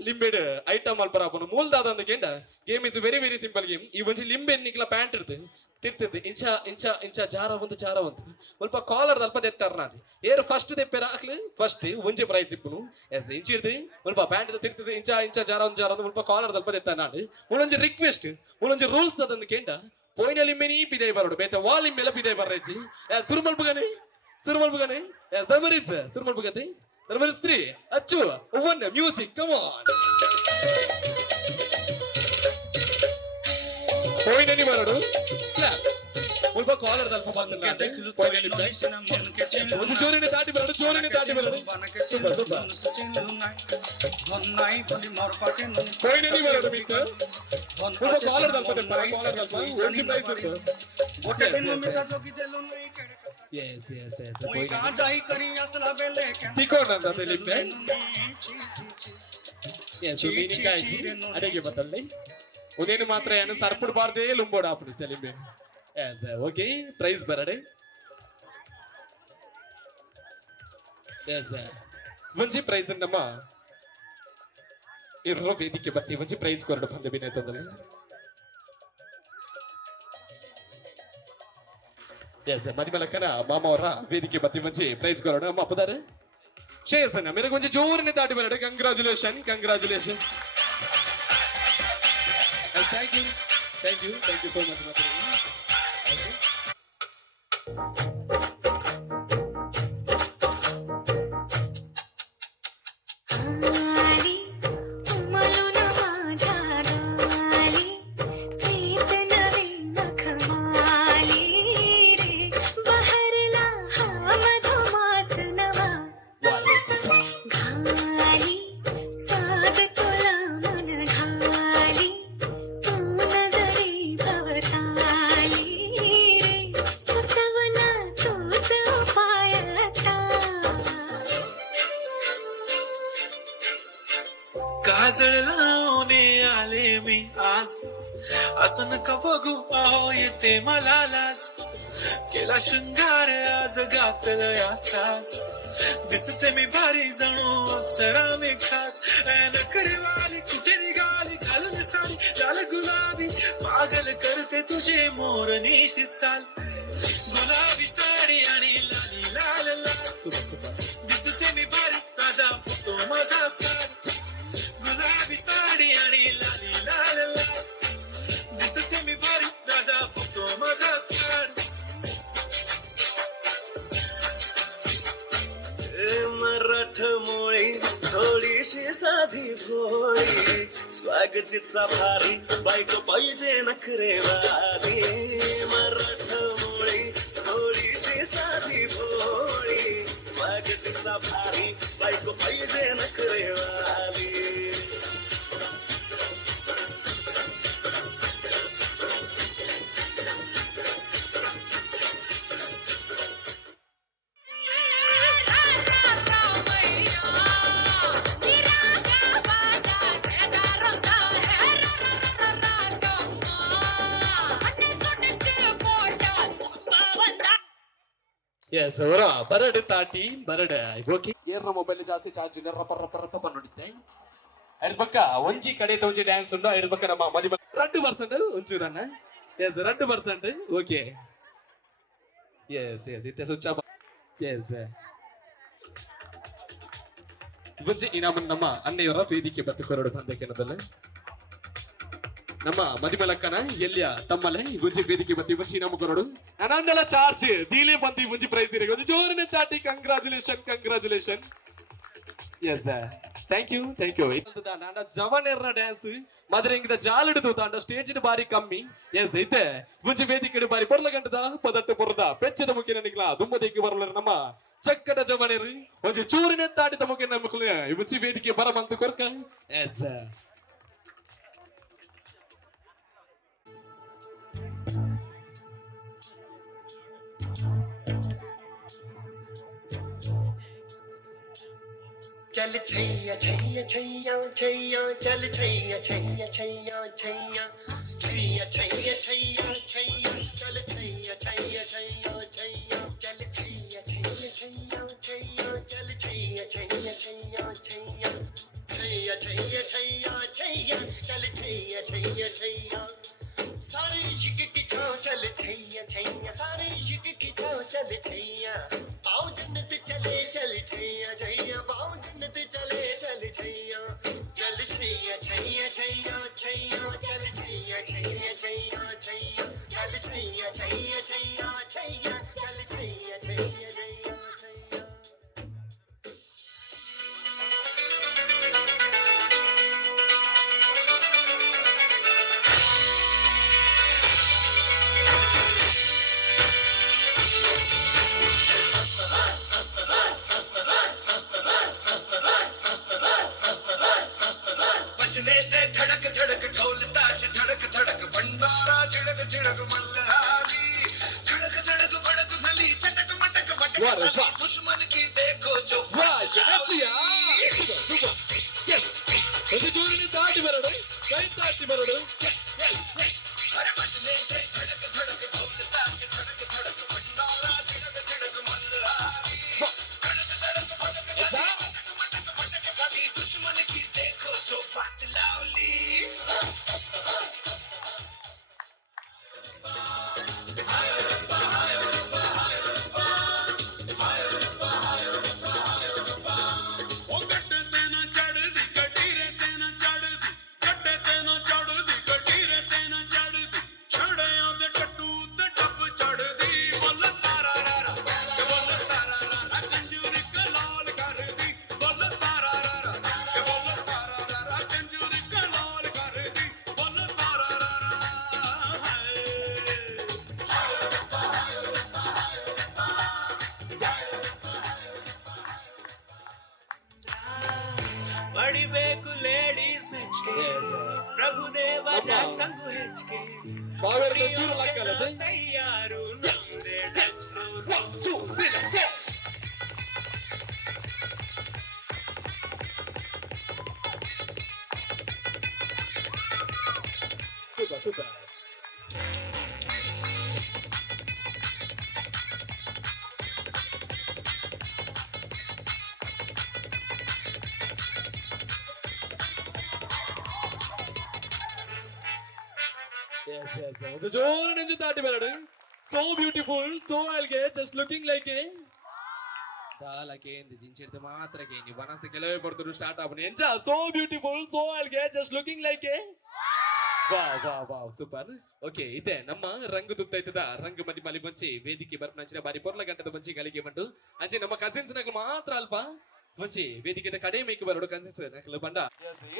ಲಿಂಬೆಡ್ ಐಟಮ್ ಮಲ್ಪರ ಹಾಪಣ ಮೂಲದಾದ ಒಂದು ಗೆಂಡ game is very very simple game ಈ ಒಂಜಿ ಲಿಂಬೆ ನಿಕ್ಲ ಪ್ಯಾಂಟ್ ಇರ್ತೆ ತಿರ್ತಿರ್ತೆ ಇಂಚ ಇಂಚ ಇಂಚ ಜಾರ ಒಂದು ಸ್ವಲ್ಪ ಕಾಲರ್ ಅಲ್ಪ ತೆತ್ತಾರ ನಾನು ಏರು ಫಸ್ಟ್ ತೆಪ್ಪೆರ ಹಾಕ್ಲಿ ಫಸ್ಟ್ ಒಂಜಿ ಪ್ರೈಸ್ ಇಪ್ಪನು ಎಸ್ ಇಂಚಿ ಇರ್ತಿ ಸ್ವಲ್ಪ ಪ್ಯಾಂಟ್ ತಿರ್ತಿದೆ ಇಂಚ ಇಂಚ ಜಾರ ಒಂದು ಸ್ವಲ್ಪ ಕಾಲರ್ ಅಲ್ಪ ತೆತ್ತ ನಾನು ಒಂದೊಂಜಿ ರಿಕ್ವೆಸ್ಟ್ ಒಂದೊಂಜಿ ರೂಲ್ಸ್ ಅದಂದು ಕೇಂಡ ಪೋಯಿನ ಲಿಂಬೆನಿ ಪಿದೆ ಬರೋಡು ಬೇತ ವಾ ಲಿಂಬೆಲ್ಲ ಪಿದೆ ಬರ್ರಜ್ಜಿ ಸುರುಮಲ್ಪುಗನೆ ಎಸ್ ದಮರಿಸ್ ಸುರುಮಲ್ಪುಗತೆ ದಮರಿಸ್ 3 ಅಚ್ಚು ಒನ್ ಮ್ಯೂಸಿಕ್ ಕಮ್ ಆನ್ ಪೋಯಿನ ಬರೋಡು ಕ್ಲಾಪ್ ಸ್ವಲ್ಪ ಕಾಲರ್ ಅಲ್ಪ ಬಂದ ಒಂದು ಚೋರಿನ ತಾಟಿ ಬರೋಡು ಸೂಪರ್ ಪೋಯಿನ ಬರೋಡು ಮಿಕ್ಕ ಸ್ವಲ್ಪ ಕಾಲರ್ ಅಲ್ಪ ಒಂದು ಪ್ರೈಸ್ Yes. Tikon ಅಂತ ಲಿಂಬೆ ಮೀನಿಕಾಯಿ ಅಡಿಗೆ ಬತ್ತಲ್ಲಿ ಉದೇನು ಮಾತ್ರ ಏನು ಸರ್ಪುಡ್ ಬಾರ್ದೇ ಲುಂಬೋಡ ಹಾಪಿಡುತ್ತೆ ಲಿಂಬೆ ಎಸ್ ಓಕೆ ಪ್ರೈಸ್ ಬರಡೆ ಎಸ್ ಮುಂಚೆ ಪ್ರೈಸ್ ನಮ್ಮ ಇರೋ ವೇದಿಕೆ ಬರ್ತೀವಿ ಮುಂಚೆ ಪ್ರೈಸ್ ಕೊರಡು ಬಂದ ಬಿನೇತದಲ್ಲಿ ಮದಿಮಲಕ್ಕನ ಮಾಮ ಅವರ ವೇದಿಕೆ ಬತ್ತಿ ಮಂచి ಪ್ರೈಸ್ ಕೊರೋಣ ನಮ್ಮ ಅಪ್ಪದಾರೆ ಶೇಸನ ಮೇರೆ ಕೊಂಚ ಜೋರನೆ ತಾಟಿ ಬರಡೆ congratulation thank you so much आली उमलून माझ्या गाली प्रीत नवी नखमाली रे बहरला हा मधुमास नवा घाली साद तुला मन घाली तू नजरी भवताली रे सुचवना तूच उपायता काजळ लावणे आले मी आज असं नका बघू आहो येते मला लाज केला शृंगार आज घातलं यासाच दिसते मी भारी जणू अप्सरा मी खास नखरेवाली कुठे निघाली घालून साडी लाल गुलाबी पागल करते तुझे मोर निशी चाल गुलाबी साडी आणि लाली लाल लाल दिसते मी भारी ताजा फोटो माझा काढ गुलाबी साडी आणि लाली लाल लाल दिसते मी भारी राजा फोटो माझा काढ मराठमोळी थोडीशी साधी भोळी स्वागतीचा भारी बायको पाहिजे नखरेवाली मराठमोळी थोडीशी साधी भोळी स्वागतीचा भारी बायको पाहिजे नखरेवाली ಎಸ್ ಅವರ ಬರಡು ತಾಟಿ ಬರಡ ಓಕೆ ಏರ್ನ ಮೊಬೈಲ್ ಜಾಸ್ತಿ ಚಾರ್ಜ್ ಇಲ್ಲ ರಪ್ಪ ನೋಡಿದ್ದೆ ಐದು ಪಕ್ಕ ಒಂಜಿ ಕಡೆ ಒಂಜಿ ಡ್ಯಾನ್ಸ್ ಉಂಟು ಐದು ಪಕ್ಕ ನಮ್ಮ ಮದಿ 2% ಒಂಚೂರನ್ನ ಎಸ್ 2% ಓಕೆ ಎಸ್ ಇತ್ತೆ ಸ್ವಿಚ್ ಆಫ್ ಎಸ್ ಮುಂಚೆ ನಮ್ಮ ಅನ್ನೆಯವರ ವೇದಿಕೆ ಬತ್ತು ಕೊರಡು ಪಂದ್ಯಕ್ಕೆನದಲ್ಲ ನಮ್ಮ ಮದಿಮಲಕ್ಕನ ಎಲ್ಲಿಯ ತಮ್ಮಲೆ ಗುಂಜಿ ವೇದಿಕೆ ಬತ್ತಿ ಮುಂಚೆ ನಮ್ಮ ಕೊರಡು ನಾನಂದೆಲ್ಲ ಚಾರ್ಜ್ ದೀಲೆ ಬಂದಿ ಮುಂಚೆ ಪ್ರೈಸ್ ಇರಗೆ ಒಂದು ಜೋರನೆ ತಾಟಿ ಕಂಗ್ರಾಚುಲೇಷನ್ ಎಸ್ ಥ್ಯಾಂಕ್ ಯು ನಾಡ ಜವನೆರ್ನ ಡ್ಯಾನ್ಸ್ ಮಾತ್ರ ಇಂಗಿದ ಜಾಲಿಡ್ದು ತಾಂಡ ಸ್ಟೇಜಿನ ಬಾರಿ ಕಮ್ಮಿ ಎಸ್ ಐತೆ ಮುಂಚೆ ವೇದಿಕೆ ಬಾರಿ ಪೊರ್ಲ ಗಂಟದ ಪದಟ್ಟು ಪೊರದ ಪೆಚ್ಚದ ಮುಖಿನ ನಿಕ್ಲ ದುಮ್ಮದಿಕ್ಕೆ ಬರಲ ನಮ್ಮ ಚಕ್ಕಡ ಜವನೇರು ಒಂಚು ಚೂರಿನ ತಾಟಿದ ಮುಖಿನ ಮುಖಲ ಮುಂಚೆ ವೇದಿಕೆ ಬರಬಂತು ಕೊರ್ಕ ಎಸ್ चल छैया छैया छैया छैया चल छैया छैया छैया छैया छैया छैया छैया छैया चल छैया छैया छैया छैया चल छैया छैया छैया छैया चल छैया छैया छैया छैया छैया छैया छैया छैया चल छैया छैया छैया सारे इश्क की छाँव चल छैया छैया सारे इश्क की छाँव चल छैया पाँव जन्नत चले चल छैया छैया पाँव जन्नत चले चल छैया चल छैया छैया छैया छैया चल छैया छैया छैया छैया चल छैया छैया छैया छैया चल छैया छैया छैया छैया बजने ते धड़क धड़क ढोल ताश धड़क धड़क भंडारा झिड़क झिड़क मल्हारी धड़क धड़क भड़क सली चटक मटक भटक सली दुश्मन की देखो जो ಜೋರಿನ ದಾಟಿ ಬರಡು ಕೈ ತಾಟಿ ಬರಡು अरे बजने ते धड़क धड़क ढोल ताश धड़क धड़क भंडारा झिड़क झिड़क मल्हारी धड़क धड़क भड़क सली चटक मटक भटक सली दुश्मन की देखो जो बात लावली ಪಡಿಬೇಕು ಲೇಡೀಸ್ ಮೆಚ್ಗೆ ಪ್ರಭುದೇವ ಜಾಕ್ಸಂಗು ಹೆಚ್ಚಿಗೆ ಬಾವೆರ್ನ ಚೂರು ಲಕ್ಕಲ್ಲ ತಯ್ಯಾರು ನಮ್ದೇ ಡ್ಯಾನ್ಸ್ ಸೂಪರ್ ಜೋರು ನಿಂಜು ತಾಟಿ ಬರಡು so beautiful so elegant just looking like a ದಾಲಕ್ಕೆ ಎಂದು ಜಿಂಚಿಡ್ದು ಮಾತ್ರಕ್ಕೆ ನೀವು ಮನಸ್ಸು ಕೆಲವೇ ಬರ್ತಾರೆ ಸ್ಟಾರ್ಟ್ ಆಗ್ಬನಿ ಎಂಚ so beautiful so elegant just looking like a wow super okay ಇದೆ ನಮ್ಮ ರಂಗು ತುತ್ತೈತದ ರಂಗ ಮದಿ ಮಲಿ ಬಂಚಿ ವೇದಿಕೆ ಬರ್ಪನಂಚಿನ ಬಾರಿ ಪೊರ್ಲ ಗಂಟದ ಬಂಚಿ ಗಳಿಗೆ ಬಂಡು ಅಂಚೆ ನಮ್ಮ ಕಸಿನ್ಸ್ ನಕಲು ಮಾತ್ರ ಅಲ್ಪ ಮಂచి ವೇದಿಕೆದ ಕಡೆ ಮೇಕೆ ಬರಡು ಕಸಿನ್ಸ್ ನಕಲು ಬಂಡ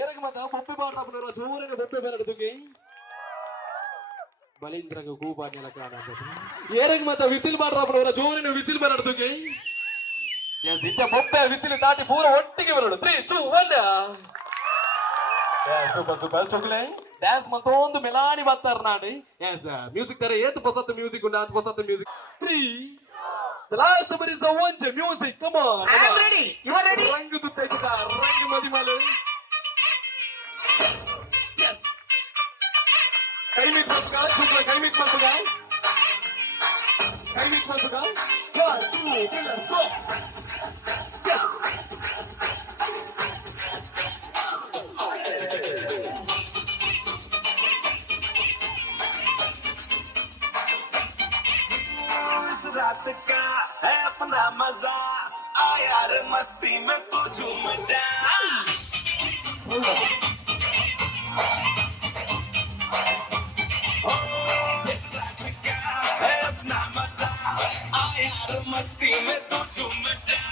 ಏರಗ ಮತ ಬೊಪ್ಪೆ ಬಾಡ್ರ ಜೋರನೆ ಬೊಪ್ಪೆ ಬರಡುಗೆ ಬಲೀಂದ್ರಗ ಕೂಪಾನ್ಯಲ ಕಾಣ ಏರಗ ಮತ ವಿಸಿಲ್ ಬಾಡ್ರ ಜೋರನೆ ವಿಸಿಲ್ ಬರಡುಗೆ ಎಸ್ ಇದ್ದ ಬೊಪ್ಪೆ ವಿಸಿಲ್ ತಾಟಿ ಪೂರ ಒಟ್ಟಿಗೆ ಬರಡು 3 2 1 ಸೂಪರ್ ಚೊಕ್ಲೆ ಡ್ಯಾನ್ಸ್ ಮತ್ತೊಂದು ಮೆಲಾನಿ ಬರ್ತಾರ ನಾಡಿ ಎಸ್ ಮ್ಯೂಸಿಕ್ ತರ ಏತ್ ಪಸತ್ ಮ್ಯೂಸಿಕ್ ಉಂಡ ಅಂತ ಪಸತ್ music 3 The last number is the one music come on I am ready. You are ready? ರಂಗ ತುತ್ತೈತ ರಂಗ ಮದಿಮಲೆ yes ಕೈ ಮಿತ್ ಮತ್ಗ ಚುಕ್ಲ ಕೈ ಮಿತ್ ಮತ್ಗ 1 2 3 go yes रात का है अपना मजा आ यार मस्ती में तू झूम जा इस रात का है अपना मजा आ यार मस्ती में तू झूम जा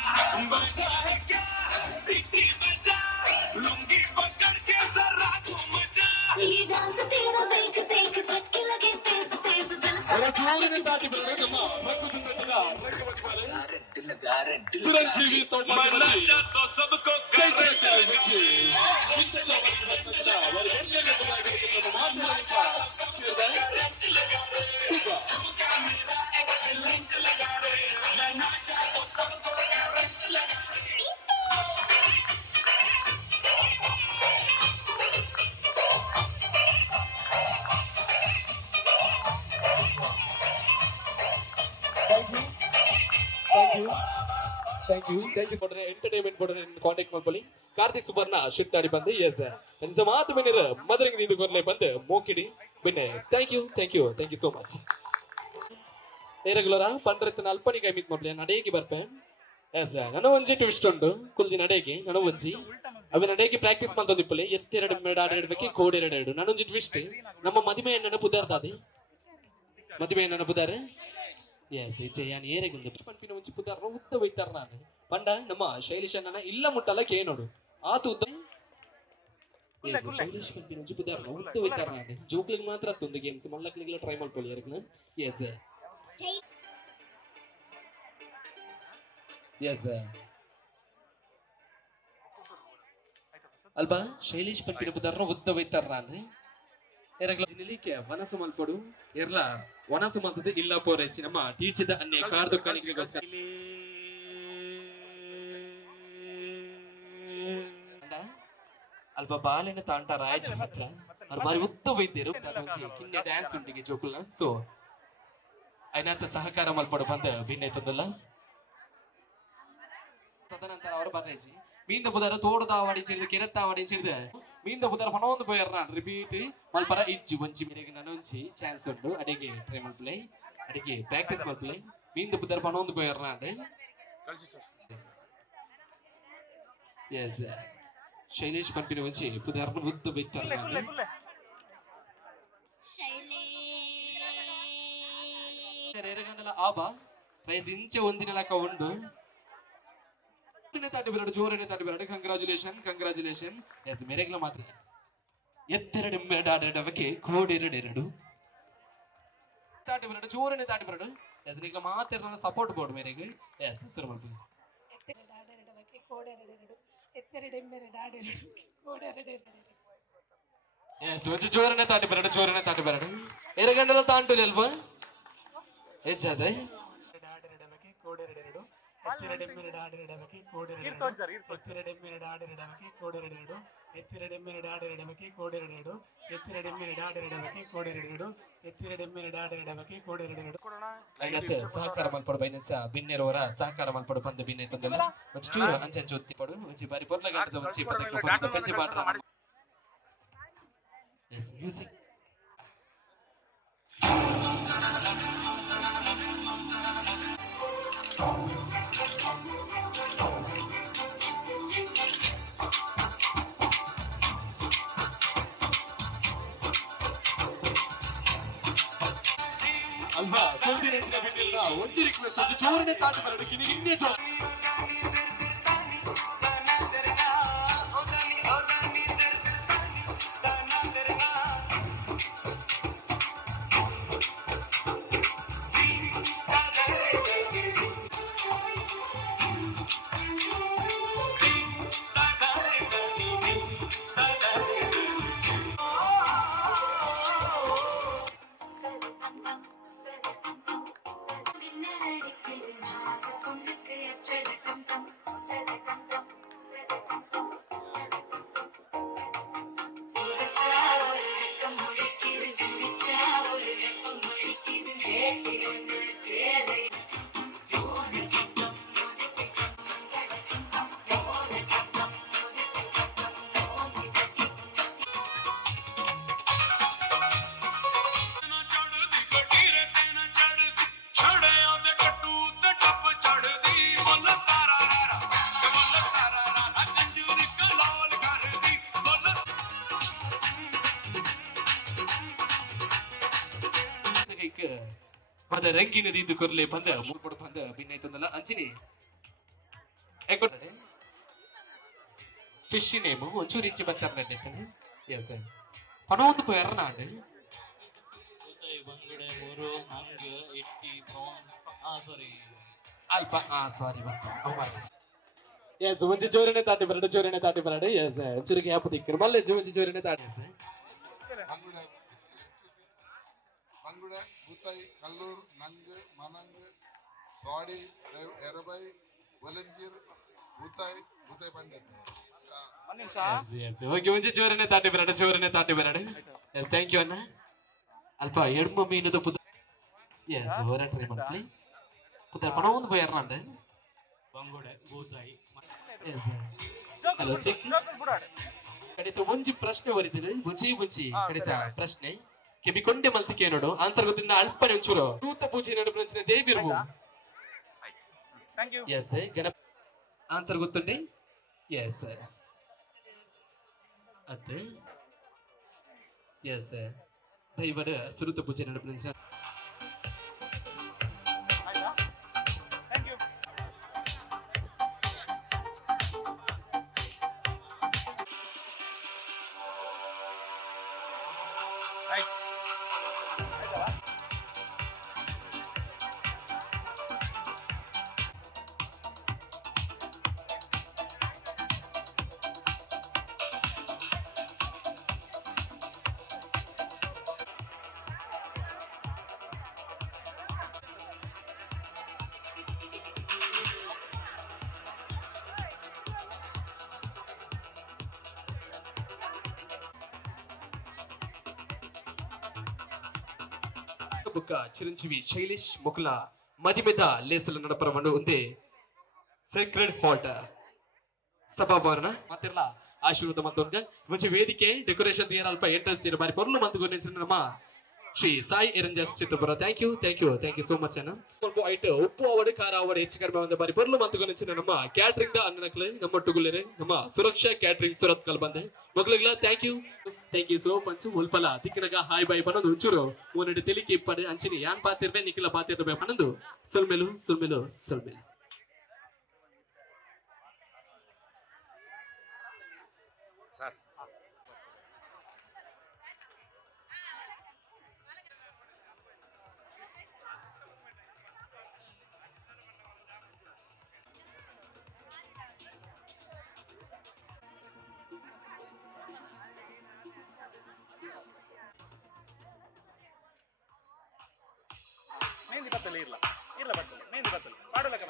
बैठा है क्या सिटी ಜೋರಿನ ತಾಟಿ ಬರೋದು ನಮ್ಮ ರಘುತುಂಗದ ರಂಗಮಂದಿರ ಚಿರಂಜೀವಿ मनाचा तो सबको ಥ್ಯಾಂಕ್ ಯು ಕೊಡ್ರೆ ಎಂಟರ್ಟೈನ್ಮೆಂಟ್ ಕೊಡ್ರೆ ಕಾಂಟ್ಯಾಕ್ಟ್ ಮಾಡ್ಕೊಳ್ಳಿ ಕಾರ್ತಿಕ್ ಸುಬರ್ಣ ಶಿಟ್ಟಾಡಿ ಬಂದು ಎಸ್ ಎಂಜ ಮಾತು ಬಿನ್ನಿರ ಮದರಿಂಗ್ ಇದು ಕೊರ್ಲೆ ಬಂದು ಮೋಕಿಡಿ ಬಿನ್ನೆ ಥ್ಯಾಂಕ್ ಯು ಸೋ ಮಚ್ ರೆಗ್ಯುಲರ ಪಂಡ್ರತ್ತಿನ ಅಲ್ಪನಿ ಕೈ ಮೀತ್ ಮಾಡ್ಲಿ ನಡೆಗೆ ಬರ್ಪೆ ಎಸ್ ನಾನು ಒಂಜಿ ಟ್ವಿಸ್ಟ್ ಉಂಟು ಕುಲ್ದಿ ನಡೆಗೆ ನಾನು ಒಂಜಿ ಅವ ನಡೆಗೆ ಪ್ರಾಕ್ಟೀಸ್ ಮಾಡ್ತಂದಿಪ್ಪಲೆ ಎತ್ತೆರಡು ಮೇಡ ಆಡಿಡ್ಬೇಕು ಕೋಡೆರಡು ನಾನೊಂಜಿ ಟ್ವಿಸ್ಟ್ ನಮ್ಮ ಮದುವೆ ನೆನಪುದಾರ್ದಾದೆ ಮದುವೆ ನೆನಪುದಾರೆ ಎಸ್ ಐತೆ ಯಾನ್ ಏರೆಗುಂದು ಪಂಪಿನ ಮುಂಚೆ ಪುದಾರ ಉದ್ದ ಒಯ್ತಾರ ನಾನು ಪಂಡ ನಮ್ಮ ಶೈಲೇಶ್ ಅಣ್ಣನ ಇಲ್ಲ ಮುಟ್ಟಲ್ಲ ಕೇ ನೋಡು ಆತು ಉದ್ದ ಶೈಲೇಶ್ ಪಂಪಿನ ಮುಂಚೆ ಪುದಾರ ಉದ್ದ ಒಯ್ತಾರ ನಾನು ಜೋಕ್ಲಿಗೆ ಮಾತ್ರ ಒಂದು ಗೇಮ್ಸ್ ಮಲ್ಲಕ್ಲಿಗೆಲ್ಲ ಟ್ರೈ ಮಾಡ್ಕೊಳ್ಳಿ ಯಾರನ್ನ ಎಸ್ ಅಲ್ವಾ ಶೈಲೇಶ್ ಪಂಪಿನ ಪುದಾರ ಉದ್ದ ಒಯ್ತಾರ ನಾನು ನಿಲಿಕೆ ವನಸು ಮಲ್ಪಡು ಎರ್ಲ ವನಸು ಮಲ್ತದೆ ಇಲ್ಲ ಪೋರೆಚ್ಚಿ ನಮ್ಮ ಟೀಚದ ಅನ್ನೆ ಕಾರ್ದು ಕಣಿಕೆಗೋಸ್ಕರ ಅಲ್ಪ ಬಾಲೆನ ತಾಂಟ ರಾಯಚ ಹತ್ರ ಅವ್ರು ಬಾರಿ ಉದ್ದ ವೈದ್ಯರು ಕಿನ್ನೆ ಡ್ಯಾನ್ಸ್ ಉಂಟಿಗೆ ಜೋಕುಲ್ನ ಸೊ ಐನಾತ ಸಹಕಾರ ಮಲ್ಪಡು ಬಂದ ಭಿನ್ನ ತಂದಲ್ಲ ತದನಂತರ ಅವರು ಬರ್ರೇಜಿ ಮೀಂದ ಬುದಾರ ತೋಡದಾವಾಡಿ ಚಿಡಿದ ಕೆರೆತ್ತಾವಾಡಿ ಚಿಡಿದ ಮೀಂದ ಬುದಾರ ಪನೊಂದು ಪೋಯರ್ನ ರಿಪೀಟ್ ಮಲ್ಪರ ಇಜ್ಜಿ ಒಂಜಿ ಮೇರೆಗೆ ನನೊಂಜಿ ಚಾನ್ಸ್ ಉಂಟು ಅಡಿಗೆ ಟ್ರೈ ಮಲ್ಪಲೆ ಅಡಿಗೆ ಪ್ರಾಕ್ಟೀಸ್ ಮಲ್ಪಲೆ ಮೀಂದ ಬುದಾರ ಪನೊಂದು ಪೋಯರ್ನ ಎಸ್ ಶೈಲೇಶ್ ಪಂಪಿನ ಒಂಜಿ ಬುದಾರ್ನ ಉದ್ದ ಬೈತಾರ ರೇರಗಂಡಲ ಆಬ ಪ್ರೈಸ್ ಇಂಚೆ ಒಂದಿನ ಲೆಕ್ಕ ಉಂಡು ತಾಟಿ ಬರಡು ಜೋರನೆ ತಾಟಿ ಬರಡು ಕಂಗ್ರಾಚುಲೇಷನ್ ಎಸ್ ಮೇರೆಗ್ಲ ಮಾತ್ರ ಎತ್ತೆರಡು ಮೇಡಾಡಕ್ಕೆ ಕೋಡೆರಡೆರಡು ತಾಟಿ ಬರಡು ಜೋರನೆ ತಾಟಿ ಬರಡು ಎಸ್ ನಿಗ್ಲ ಮಾತ್ರ ಸಪೋರ್ಟ್ ಬೋರ್ಡ್ ಮೇರೆಗೆ ಎಸ್ ಹೆಸರು ಮಾಡ್ತೀನಿ ಎಸ್ ಒಂಚು ಜೋರನೆ ತಾಟಿ ಬರಡು ಎರಗಂಡಲ ತಾಂಟುಲಿ ಅಲ್ವಾ ಹೆಚ್ಚದೆ ಎತ್ತಿರಡೆಮ್ಮೆರಡಾಡಿರಡವಕ್ಕೆ ಸಹಕಾರ ಮಲ್ಪಡು ಬೈನಸ ಬಿನ್ನೆರವರ ಸಹಕಾರ ಮಲ್ಪಡು ಬಂದ ಬಿನ್ನೆ ತಂದಲ್ಲ ಚೂರು ಅಂಚೆ ಒತ್ತಿ ಪಡು ಒಂಚಿ ಬಾರಿ ಪೊರ್ಲಗಾಟದ ಒಂಚಿ ಪೆಂಚಿ ಪಾಡ್ರ ಎಸ್ ಮ್ಯೂಸಿಕ್ ಅಲ್ವಾ ಸೌದಿ ನೆಚ್ಚಿನ ಬಿಟ್ಟಿಲ್ಲ ಒಂಚಿ ರಿಕ್ವೆಸ್ಟ್ ಒಂದು ಜೋರನೆ ತಾಟಿ ಬರಲಿಕ್ಕೆ ನೀವು ಇನ್ನೇ ಜೋರ ಪದ ರಂಗಿನ ರೀತಿ ಕೊರ್ಲೆ ಬಂದ ಮೂರ್ಪಡು ಬಂದ ಭಿನ್ನೈತಂದಲ್ಲ ಅಂಚಿನಿ ಫಿಶ್ ನೇಮು ಒಂಚೂರು ಇಂಚಿ ಬರ್ತಾರೆ ಎಸ್ ಪನೊಂದು ಪೋಯರ್ನಾಡು ಮೂರು ಹಂಗ ಇಟ್ಟಿ ಸಾರಿ ಅಲ್ಪ ಸಾರಿ ಎಸ್ ಒಂಚು ಚೋರನೆ ತಾಟಿ ಬರಡು ಎಸ್ ಚುರುಗಿ ಹ್ಯಾಪ್ ದಿಕ್ಕರು ಮಲ್ಲೆ ಒಂಚು ಚೋರನೆ ತಾಟಿ பங்குட பூத்தை கல்லூர் நங்கு மணங்கு சுவாடி எரபை ஒலஞ்சீர் பூத்தாய் பூத்தை பண்டிட் ಓಕೆ ಒಂಚು ಚೋರನೆ ತಾಟಿ ಬರಡು ಎಸ್ ಥ್ಯಾಂಕ್ ಯು ಅಣ್ಣ ಅಲ್ಪ ಎಡ್ಮ ಮೀನದ ಪುದ ಎಸ್ ಹೋರಾಟ ಮಾಡ್ಲಿ ಪುದರ್ ಪಣ ಒಂದು ಪೋಯರ್ನಂಡ ಬಂಗುಡೆ ಭೂತಾಯಿ ಹಲೋ ಚೆಕ್ ಕಡಿತ ಒಂಜಿ ಪ್ರಶ್ನೆ ಬರೀತೀರಿ ಬುಂಚಿ ಕಡಿತ ಪ್ರಶ್ನೆ ಕೆಬಿ ಕೊಂಡೆ ಮಲ್ತಿಕೆ ನೋಡು ಆನ್ಸರ್ ಗೊತ್ತಿಂದ ಅಲ್ಪನೆ ಒಂಚೂರು ತೂತ ಪೂಜೆ ನಡುಪುನ ದೇವಿರ್ವು ಎಸ್ ಗಣಪ ಆನ್ಸರ್ ಗೊತ್ತುಂಡಿ ಎಸ್ ಅತ್ತೆ ಎಸ್ ದೈವದ ಸುರುತ ಪೂಜೆ ನಡುಪುನ ಬುಕ್ಕ ಚಿರಂಜೀವಿ ಶೈಲೇಶ್ ಮುಕುಲ ಮದಿಮೆದ ಲೇಸಲು ನಡಪರವನ್ನು ಒಂದೇ ಸೇಕ್ರೆಡ್ ಹಾರ್ಟ್ ಸಭಾಭವನ ಮಾತಿರಲ್ಲ ಆಶೀರ್ವಾದ ಮಂತೊಂಗ ಮಂచి ವೇದಿಕೆ ಡೆಕೋರೇಷನ್ తీయర ಅಲ್ಪ ಎಂಟ್ರೆನ್ಸ್ తీయರ ಬಾರಿ ಪೊರ್ಲು ಮಂತು ಗೊನೆಸಿನ ನಮ್ಮ ಶ್ರೀ ಸಾಯಿ ಎರಂಜಸ್ Chitrapura thank you so much ಅಣ್ಣ ಸ್ವಲ್ಪ ಐಟ್ ಉಪ್ಪು ಅವಡೆ ಖಾರ ಅವಡೆ ಹೆಚ್ಚು ಕಡಿಮೆ ಬಂದ ಬಾರಿ ಪೊರ್ಲು ಮಂತು ಗೊನೆಸಿನ ನಮ್ಮ ಕ್ಯಾಟರಿಂಗ್ ದ ಅನ್ನನಕ್ಲೆ ನಮ್ಮ ಟುಗುಲೆರೆ ನಮ್ಮ ಸುರಕ್ಷಾ ಕ್ಯಾಟರಿಂಗ್ ಸುರತ್ ಕಲ್ ಬಂದೆ ಮಗಲಿಗ್ಲ ಥ್ಯಾಂಕ್ ಯು ಸೋ ಮಚ್ ಮುಲ್ಪಲ ತಿಕ್ಕನಗ ಹಾಯ್ ಬಾಯ್ ಪನೊಂದು ಉಂಚೂರು ಓನಡೆ ತೆಲಿಕೆ ಇಪ್ಪಡೆ ಅಂಚಿನಿ ಯಾನ್ ಪಾತಿರ್ಬೆ ನಿಖಿಲ ಪಾತಿರ್ಬೆ ಪನೊಂದು ಸುಲ್ಮೆಲು ಸರ್ ಮೆಹಂದಿ ಬತ್ತಲೆ ಇರ್ಲ ಬತ್ತಲೆ ಮೆಹಂದಿ ಬತ್ತಲೆ ಪಾಡಲಕ್ಕ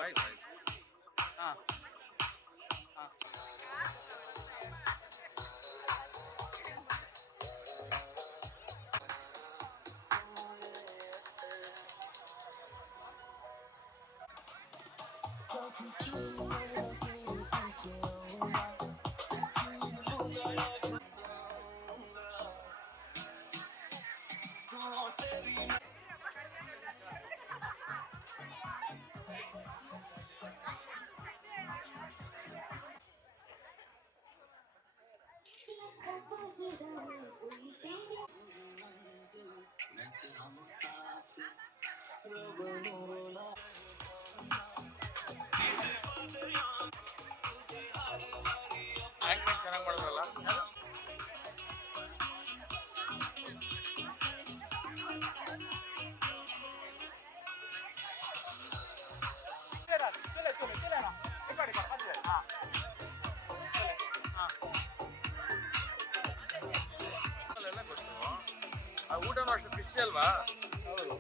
ಹಾ ಆಕ್ಟಿಂಗ್ ಚೆನ್ನಾಗಿ ಮಾಡಿದ್ರಲ್ಲ ಎಲ್ಲ ಗೊತ್ತು ಆ ಊಟನೂ ಅಷ್ಟು ಖುಷಿ ಅಲ್ವಾ ಹೌದು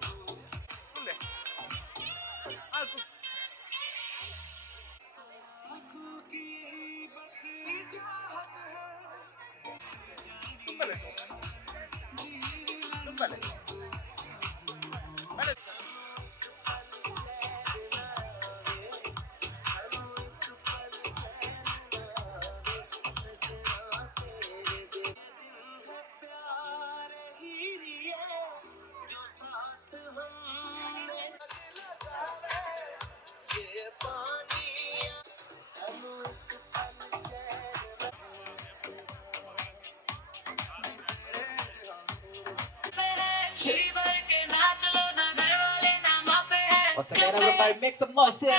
What's again, everybody? Make some noise here.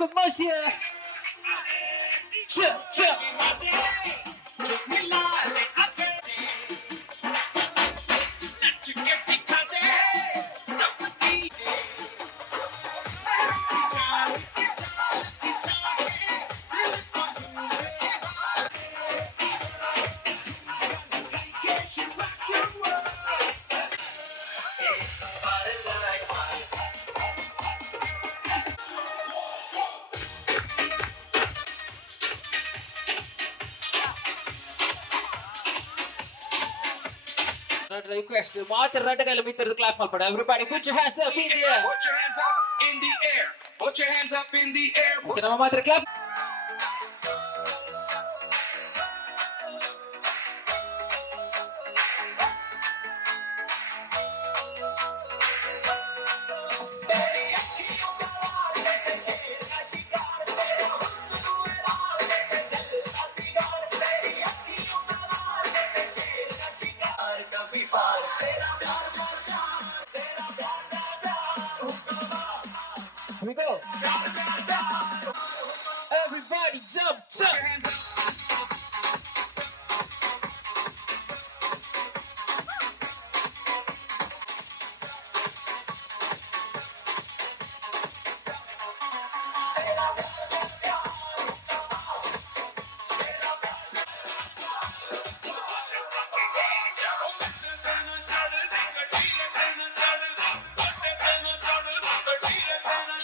some noise here. Chill, chill. Request ಮಾತ್ರ ರಟಗಲ್ಲ ಮಿತ್ರರು ಕ್ಲಾಪ್ ಮಾಡ್ಬೇಡ. Everybody put your hands up in the air. Put your hands up in the air. Put your hands up in the air. ನಮ್ಮ ಮಾತ್ರ clap. Here we go. Everybody jump, jump.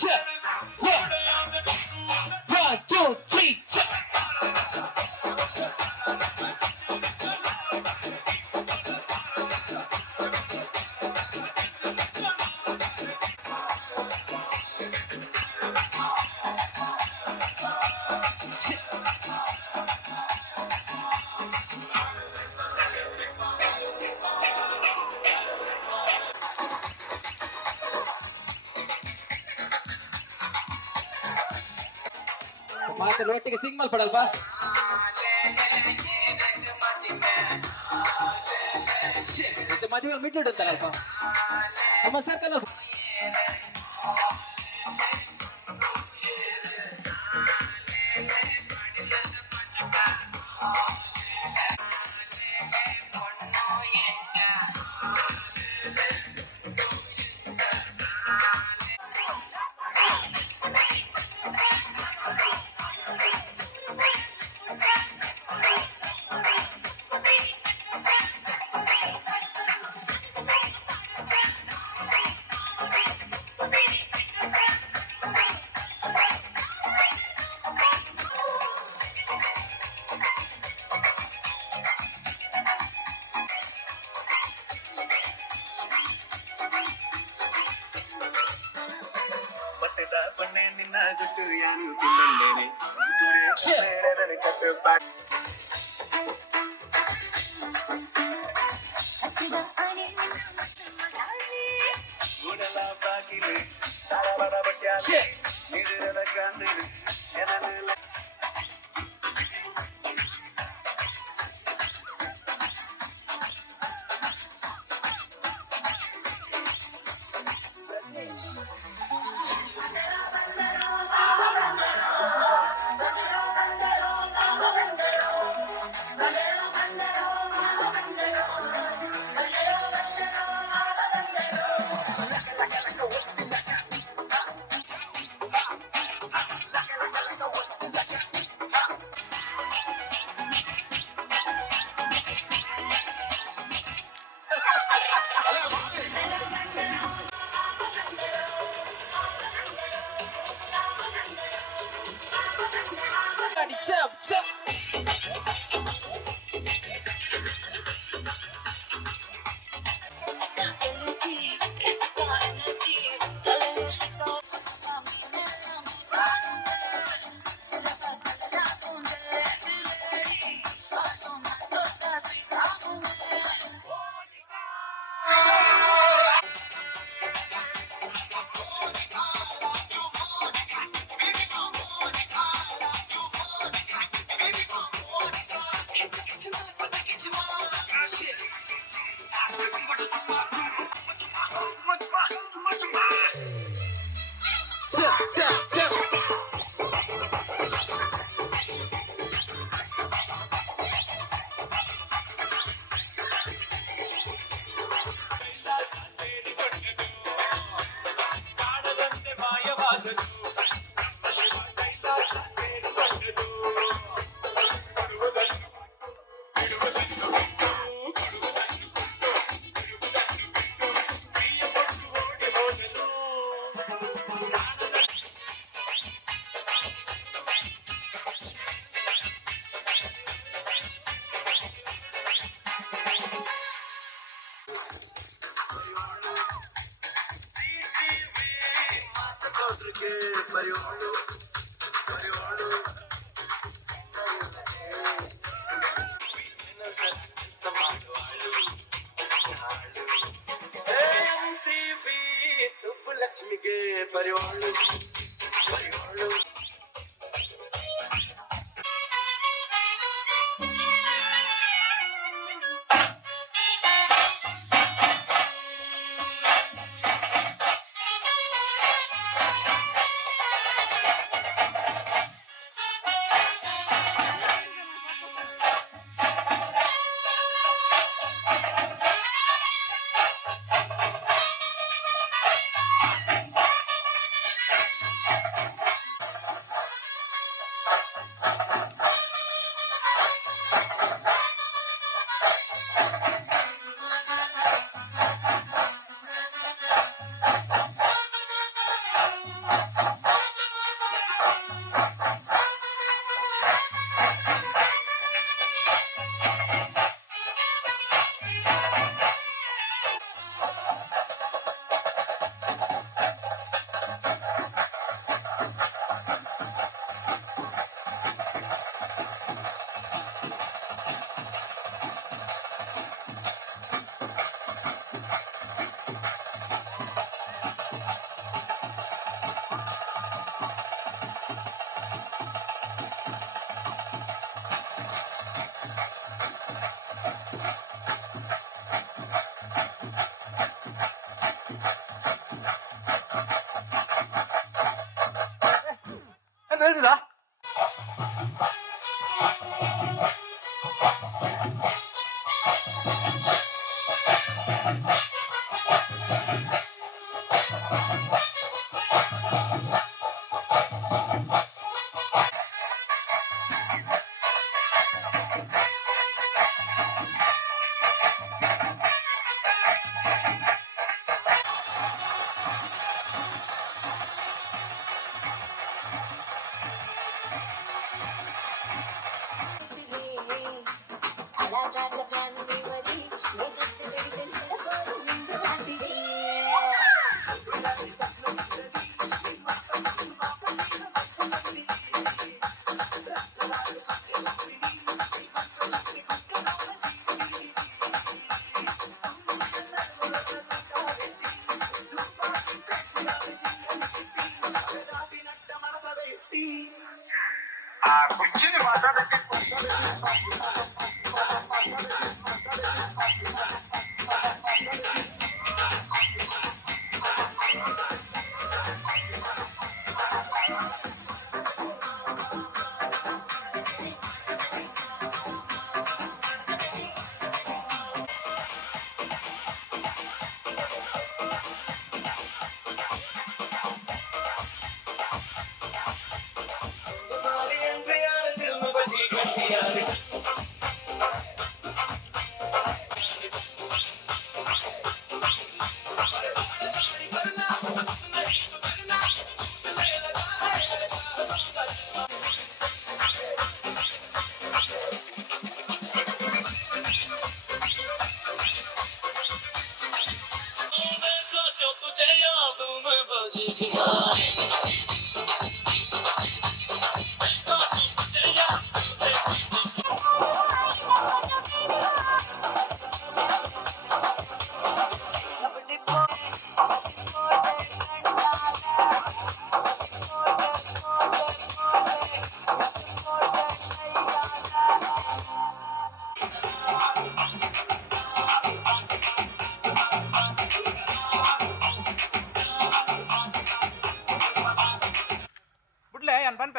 Check. Yeah. 1, 2, 3, check. ಮಾತ್ರ ಒಟ್ಟಿಗೆ ಸಿಂಗ್ ಮಲ್ಪಡಲ್ವಾ? ಮದುವೆ mid ಅಂತಾರಲ್ಪ ನಮ್ಮ circle. ಲಕ್ಷ್ಮಿಗೆ ಬರೆಯೋಳು ಬರೆಯೋಳು ಸುಬ್ಬಲಕ್ಷ್ಮಿಗೆ ಬರೆಯೋಳು ಬರೆಯೋಳು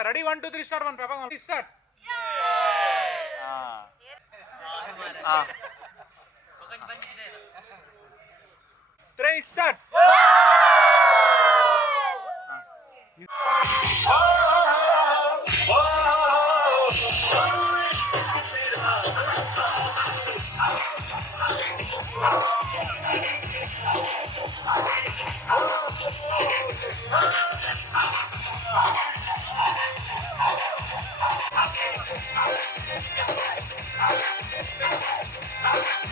ready 1 2 3 start 1 paper start three start Thank you.